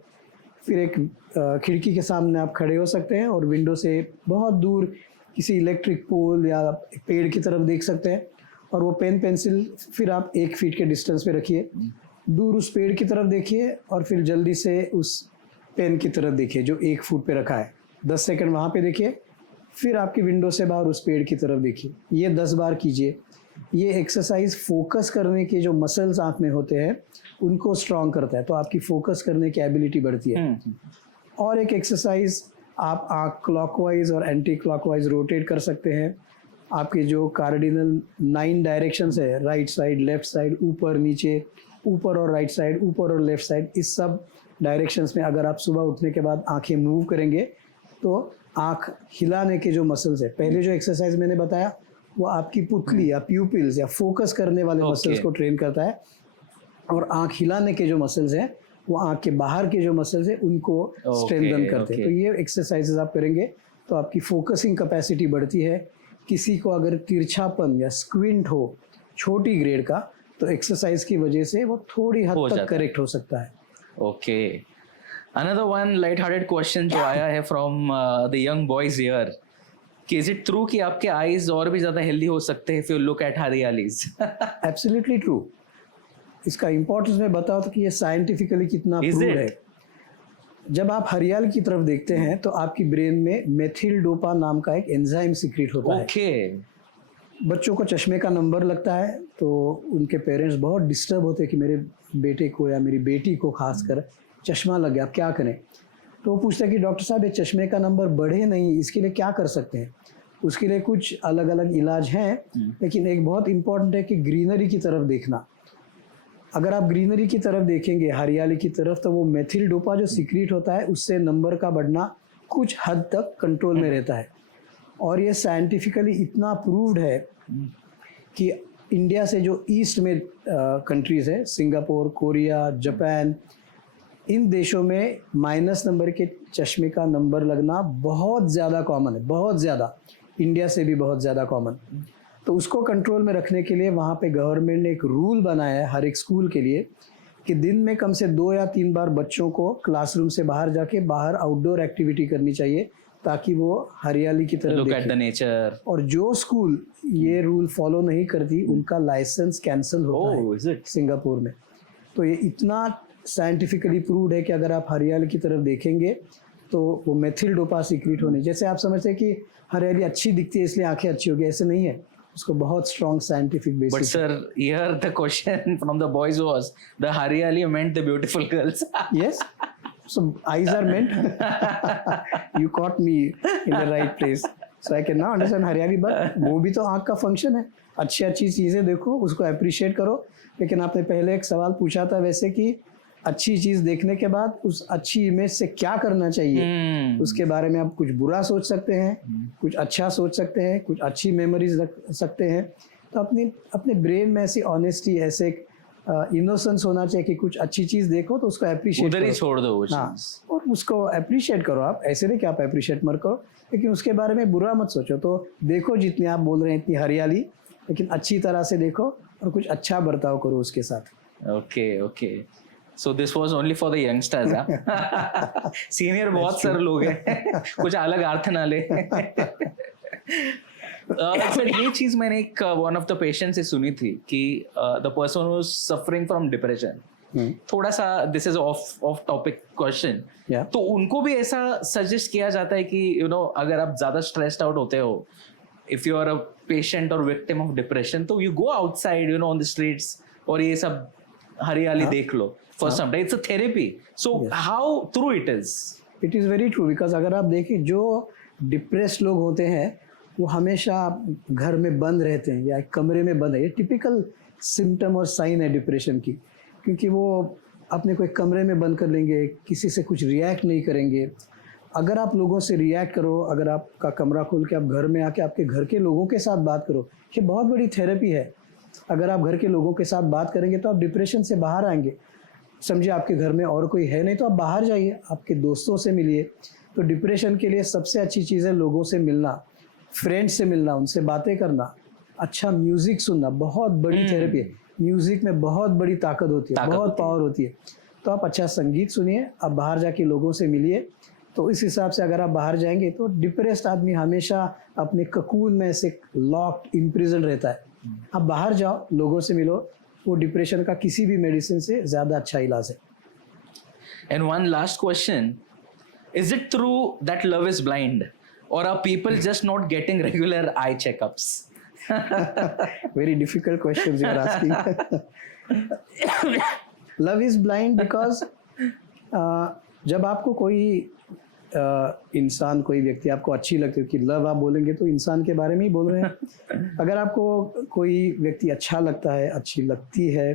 फिर एक खिड़की के सामने आप खड़े हो सकते हैं और विंडो से बहुत दूर किसी इलेक्ट्रिक पोल या पेड़ की तरफ देख सकते हैं। और वो पेन, पेंसिल फिर आप 1 फीट के डिस्टेंस पे रखिए, दूर उस पेड़ की तरफ देखिए और फिर जल्दी से उस पेन की तरफ देखिए जो 1 फुट पे रखा है। 10 सेकंड वहाँ पे देखिए, फिर आपकी विंडो से बाहर उस पेड़ की तरफ देखिए। ये 10 बार कीजिए। ये एक्सरसाइज फोकस करने के जो मसल्स आँख में होते हैं उनको स्ट्रॉन्ग करता है, तो आपकी फोकस करने की एबिलिटी बढ़ती है। और एक एक्सरसाइज, आप आँख क्लॉकवाइज और एंटी क्लॉकवाइज रोटेट कर सकते हैं। आपके जो कार्डिनल 9 डायरेक्शंस है, राइट साइड, लेफ्ट साइड, ऊपर नीचे, ऊपर और राइट साइड, ऊपर और लेफ्ट साइड, इस सब डायरेक्शंस में अगर आप सुबह उठने के बाद आंखें मूव करेंगे तो आंख हिलाने के जो मसल्स है, पहले जो एक्सरसाइज मैंने बताया वो आपकी पुतली या प्यूपिल्स या फोकस करने वाले मसल्स को ट्रेन करता है। और आंख हिलाने के जो मसल्स हैं वो आंख के बाहर के जो मसल्स हैं उनको स्ट्रेंथन करते हैं। तो ये एक्सरसाइजेस आप करेंगे तो आपकी फोकसिंग कैपेसिटी बढ़ती है। किसी को अगर तिरछापन या स्क्विंट हो छोटी ग्रेड का, तो एक्सरसाइज की वजह से वो थोड़ी हद तक करेक्ट हो सकता है। Okay. Another one light-hearted question जो आया है from the young boys here, कि is it true कि आपके eyes और भी ज़्यादा healthy हो सकते हैं if you look at हरियालीज? Absolutely true. इसका इम्पोर्टेंस मैं बताऊँ तो कि ये साइंटिफिकली कितना प्रूव है। जब आप हरियाली की तरफ देखते हैं तो आपकी ब्रेन में मेथिल डोपा नाम का एक एंजाइम सीक्रेट होता है। बच्चों को चश्मे का नंबर लगता है तो उनके पेरेंट्स बहुत डिस्टर्ब होते हैं कि मेरे बेटे को या मेरी बेटी को खासकर चश्मा लग गया, क्या करें? तो वो पूछता है कि डॉक्टर साहब ये चश्मे का नंबर बढ़े नहीं, इसके लिए क्या कर सकते हैं? उसके लिए कुछ अलग अलग इलाज हैं, लेकिन एक बहुत इम्पॉर्टेंट है कि ग्रीनरी की तरफ देखना। अगर आप ग्रीनरी की तरफ देखेंगे, हरियाली की तरफ, तो वो मेथिल डोपा जो सीक्रेट होता है उससे नंबर का बढ़ना कुछ हद तक कंट्रोल में रहता है। और ये साइंटिफिकली इतना प्रूव्ड है कि इंडिया से जो ईस्ट में कंट्रीज़ है, सिंगापुर, कोरिया, जापान, इन देशों में माइनस नंबर के चश्मे का नंबर लगना बहुत ज़्यादा कॉमन है, बहुत ज़्यादा, इंडिया से भी बहुत ज़्यादा कॉमन। तो उसको कंट्रोल में रखने के लिए वहाँ पे गवर्नमेंट ने एक रूल बनाया है हर एक स्कूल के लिए कि दिन में कम से 2 या 3 बार बच्चों को क्लासरूम से बाहर जाके बाहर आउटडोर एक्टिविटी करनी चाहिए ताकि वो हरियाली की तरफ लुक एट द देखें। नेचर। और जो स्कूल ये रूल फॉलो नहीं करती उनका लाइसेंस कैंसिल होता ओह, है इज इट? सिंगापुर में। तो ये इतना साइंटिफिकली प्रूव्ड है कि अगर आप हरियाली की तरफ देखेंगे तो वो मेथिल डोपा सीक्रेट होने, जैसे आप समझते हैं कि हरियाली अच्छी दिखती है इसलिए आंखें अच्छी होगी, ऐसे नहीं है, उसको बहुत strong scientific But basis. sir, here the question from the boys was the Haryali meant the beautiful girls. Yes, so eyes are meant. You caught me in the right place, so I can now understand हरियाली। But वो भी तो आँख का function है, अच्छी अच्छी चीज़ें देखो, उसको अप्रिशिएट करो। लेकिन आपने पहले एक सवाल पूछा था वैसे कि अच्छी चीज़ देखने के बाद उस अच्छी इमेज से क्या करना चाहिए, उसके बारे में आप कुछ बुरा सोच सकते हैं, कुछ अच्छा सोच सकते हैं, कुछ अच्छी मेमोरीज रख सकते हैं। तो अपने ब्रेन में ऐसी ऑनेस्टी, ऐसे इनोसेंस होना चाहिए कि कुछ अच्छी चीज़ देखो तो उसको अप्रिशिएट उधर ही करो। छोड़ दो वो हाँ, चीज। और उसको अप्रिशिएट करो। आप ऐसे नहीं कि आप अप्रिशिएट मत करो, लेकिन उसके बारे में बुरा मत सोचो। तो देखो जितनी आप बोल रहे हैं इतनी हरियाली, लेकिन अच्छी तरह से देखो और कुछ अच्छा बर्ताव करो उसके साथ। Okay so this was only for the youngsters. हाँ, सीनियर बहुत सारे लोग हैं, कुछ अलग अर्थ ना ले। सर ये चीज मैंने एक वन ऑफ द पेशेंट से सुनी थी कि the person was suffering from depression. थोड़ा सा this is of topic question, Yeah. तो उनको भी ऐसा सजेस्ट किया जाता है कि यू नो अगर आप ज्यादा स्ट्रेस्ड आउट होते हो, if you are a patient और विक्टिम ऑफ डिप्रेशन, तो you go outside, you know, on the streets और ये सब हरियाली देख लो for some time. It's a therapy. So how true it is? It is very true, because अगर आप देखें जो डिप्रेस्ड लोग होते हैं वो हमेशा घर में बंद रहते हैं या एक कमरे में बंद है। ये टिपिकल सिम्टम और साइन है डिप्रेशन की, क्योंकि वो अपने को एक कमरे में बंद कर लेंगे, किसी से कुछ रिएक्ट नहीं करेंगे। अगर आप लोगों से रिएक्ट करो, अगर आपका कमरा खोल के आप घर में आके आपके घर के लोगों के साथ बात करो, ये बहुत बड़ी थेरेपी है। अगर आप घर के लोगों के साथ बात करेंगे तो आप डिप्रेशन से बाहर आएंगे। समझिए आपके घर में और कोई है नहीं तो आप बाहर जाइए, आपके दोस्तों से मिलिए। तो डिप्रेशन के लिए सबसे अच्छी चीज़ है लोगों से मिलना, फ्रेंड्स से मिलना, उनसे बातें करना, अच्छा म्यूज़िक सुनना, बहुत बड़ी थेरेपी है। म्यूज़िक में बहुत बड़ी ताकत होती है, बहुत पावर होती है। तो आप अच्छा संगीत सुनिए, आप बाहर जाके लोगों से मिलिए। तो इस हिसाब से अगर आप बाहर जाएंगे तो डिप्रेस्ड आदमी हमेशा अपने ककून में ऐसे लॉक्ड इम्प्रिजन रहता है। आप बाहर जाओ, लोगों से मिलो, वो डिप्रेशन का किसी भी मेडिसिन से ज़्यादा अच्छा इलाज है। And one last question, is it true that love is blind, or are people just not getting regular eye checkups? Very difficult questions you are asking. Love is blind because जब आपको कोई इंसान, कोई व्यक्ति आपको अच्छी लगती है, कि लव आप बोलेंगे तो इंसान के बारे में ही बोल रहे हैं। अगर आपको कोई व्यक्ति अच्छा लगता है, अच्छी लगती है,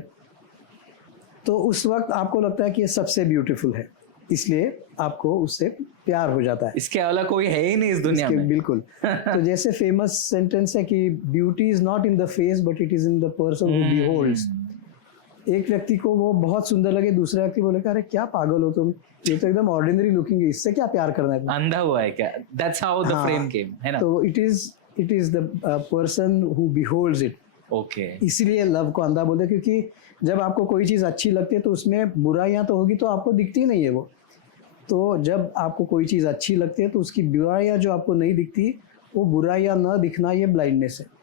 तो उस वक्त आपको लगता है कि ये सबसे ब्यूटीफुल है, इसलिए आपको उससे प्यार हो जाता है। इसके अलावा कोई है ही नहीं इस दुनिया में। बिल्कुल। तो जैसे फेमस सेंटेंस है कि beauty is not in the face but it is in the person who beholds. एक व्यक्ति को वो बहुत सुंदर लगे, दूसरा व्यक्ति बोलेगा अरे क्या पागल हो तुम, ये तो एकदम ऑर्डिनरी लुकिंग है, इससे क्या प्यार करना है? अंधा हुआ है क्या? That's how the frame came, है ना? तो it is the person who beholds it. Okay, इसीलिए लव को अंधा बोलते हैं, क्योंकि जब आपको कोई चीज़ अच्छी लगती है तो उसमें बुराइयां तो होगी, तो आपको दिखती नहीं है वो। तो जब आपको कोई चीज़ अच्छी लगती है तो उसकी बुराइयां जो आपको नहीं दिखती, वो बुराइयां न दिखना, ये ब्लाइंडनेस है।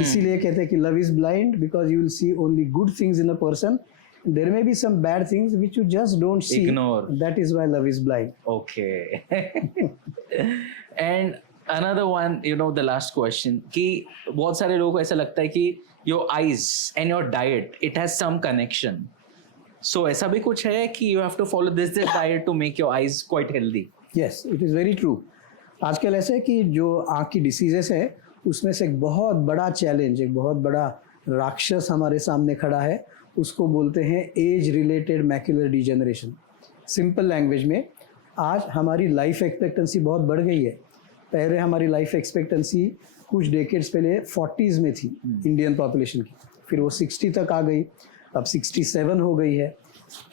इसीलिए कहते हैं कि love is blind because you will see only good things in a person, there may be some bad things which you just don't see, that is why love is blind. Okay. And another one, you know, the last question, कि बहुत सारे लोगों को ऐसा लगता है कि your eyes and your diet, it has some connection. So ऐसा भी कुछ है कि you have to follow this diet to make your eyes quite healthy? Yes, it is very true. आजकल ऐसे है कि जो आँख की डिसीजेस है उसमें से एक बहुत बड़ा चैलेंज, एक बहुत बड़ा राक्षस हमारे सामने खड़ा है, उसको बोलते हैं age related macular degeneration. Simple language में, आज हमारी लाइफ एक्सपेक्टेंसी बहुत बढ़ गई है, पहले हमारी लाइफ एक्सपेक्टेंसी कुछ डेकेड्स पहले 40s में थी इंडियन पॉपुलेशन की, फिर वो 60 तक आ गई, अब 67 हो गई है।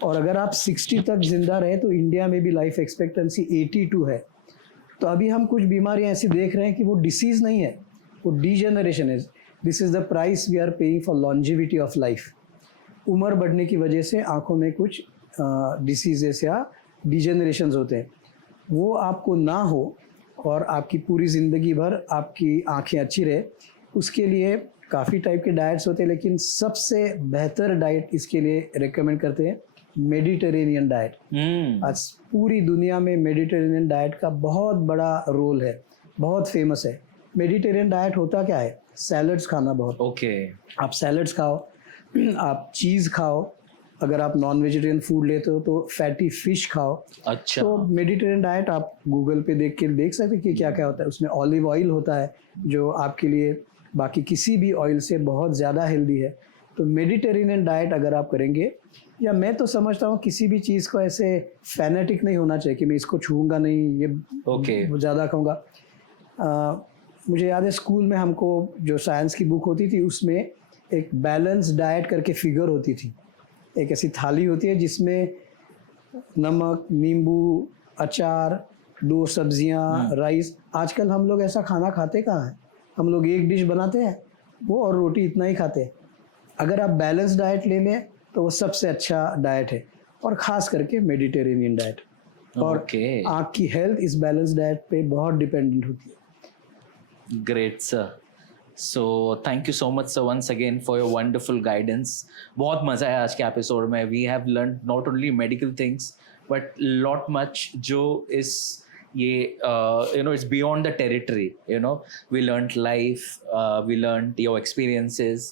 और अगर आप 60 तक जिंदा रहे तो इंडिया में भी लाइफ एक्सपेक्टेंसी 82 है। तो अभी हम कुछ बीमारियां ऐसी देख रहे हैं कि वो डिसीज़ नहीं है, वो डीजेनरेशन है। This is the price we are paying for longevity of life. उम्र बढ़ने की वजह से आँखों में कुछ डिसीजेस या डिजेनरेशंस होते हैं, वो आपको ना हो और आपकी पूरी ज़िंदगी भर आपकी आँखें अच्छी रहे, उसके लिए काफ़ी टाइप के डाइट्स होते हैं, लेकिन सबसे बेहतर डाइट इसके लिए रेकमेंड करते हैं मेडिटेरेनियन डाइट। आज पूरी दुनिया में मेडिटेरेनियन डाइट का बहुत बड़ा रोल है, बहुत फेमस है। मेडिटेरियन डाइट होता क्या है? सैलड्स खाना बहुत। ओके। आप सैलड्स खाओ, आप चीज़ खाओ, अगर आप नॉन वेजिटेरियन फूड लेते हो तो फैटी फिश खाओ। अच्छा। तो मेडिटेरियन डाइट आप गूगल पे देख के देख सकते हैं कि क्या क्या होता है। उसमें ऑलिव ऑयल होता है जो आपके लिए बाकी किसी भी ऑयल से बहुत ज़्यादा हेल्दी है। तो मेडिटेरेनियन डाइट अगर आप करेंगे, या मैं तो समझता हूँ किसी भी चीज़ को ऐसे फैनेटिक नहीं होना चाहिए कि मैं इसको छूऊंगा नहीं, ये ज़्यादा खाऊंगा। मुझे याद है स्कूल में हमको जो साइंस की बुक होती थी उसमें एक बैलेंस डाइट करके फिगर होती थी। एक ऐसी थाली होती है जिसमें नमक, नींबू, अचार, 2 सब्जियां, राइस। आजकल हम लोग ऐसा खाना खाते कहाँ हैं? हम लोग एक डिश बनाते हैं वो और रोटी इतना ही खाते हैं। अगर आप बैलेंस डाइट ले लें तो वो सबसे अच्छा डाइट है, और ख़ास करके मेडिटेरेनियन डाइट। और आँख की हेल्थ इस बैलेंस डाइट पे बहुत डिपेंडेंट होती है। Great sir. So thank you so much sir once again for your wonderful guidance. बहुत मज़ा आया आज के एपिसोड में। We have learn not only medical things but lot much जो इस ये it's beyond the territory. We learned life, we learned your experiences,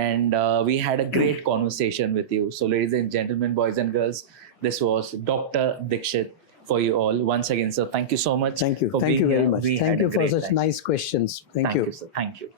and we had a great conversation with you. So ladies and gentlemen, boys and girls, this was Dr. Dixit for you all. Once again, sir, thank you so much. Thank you. For Thank being you very here. much. We Thank had you a for great such time. nice questions. Thank you. Sir. Thank you.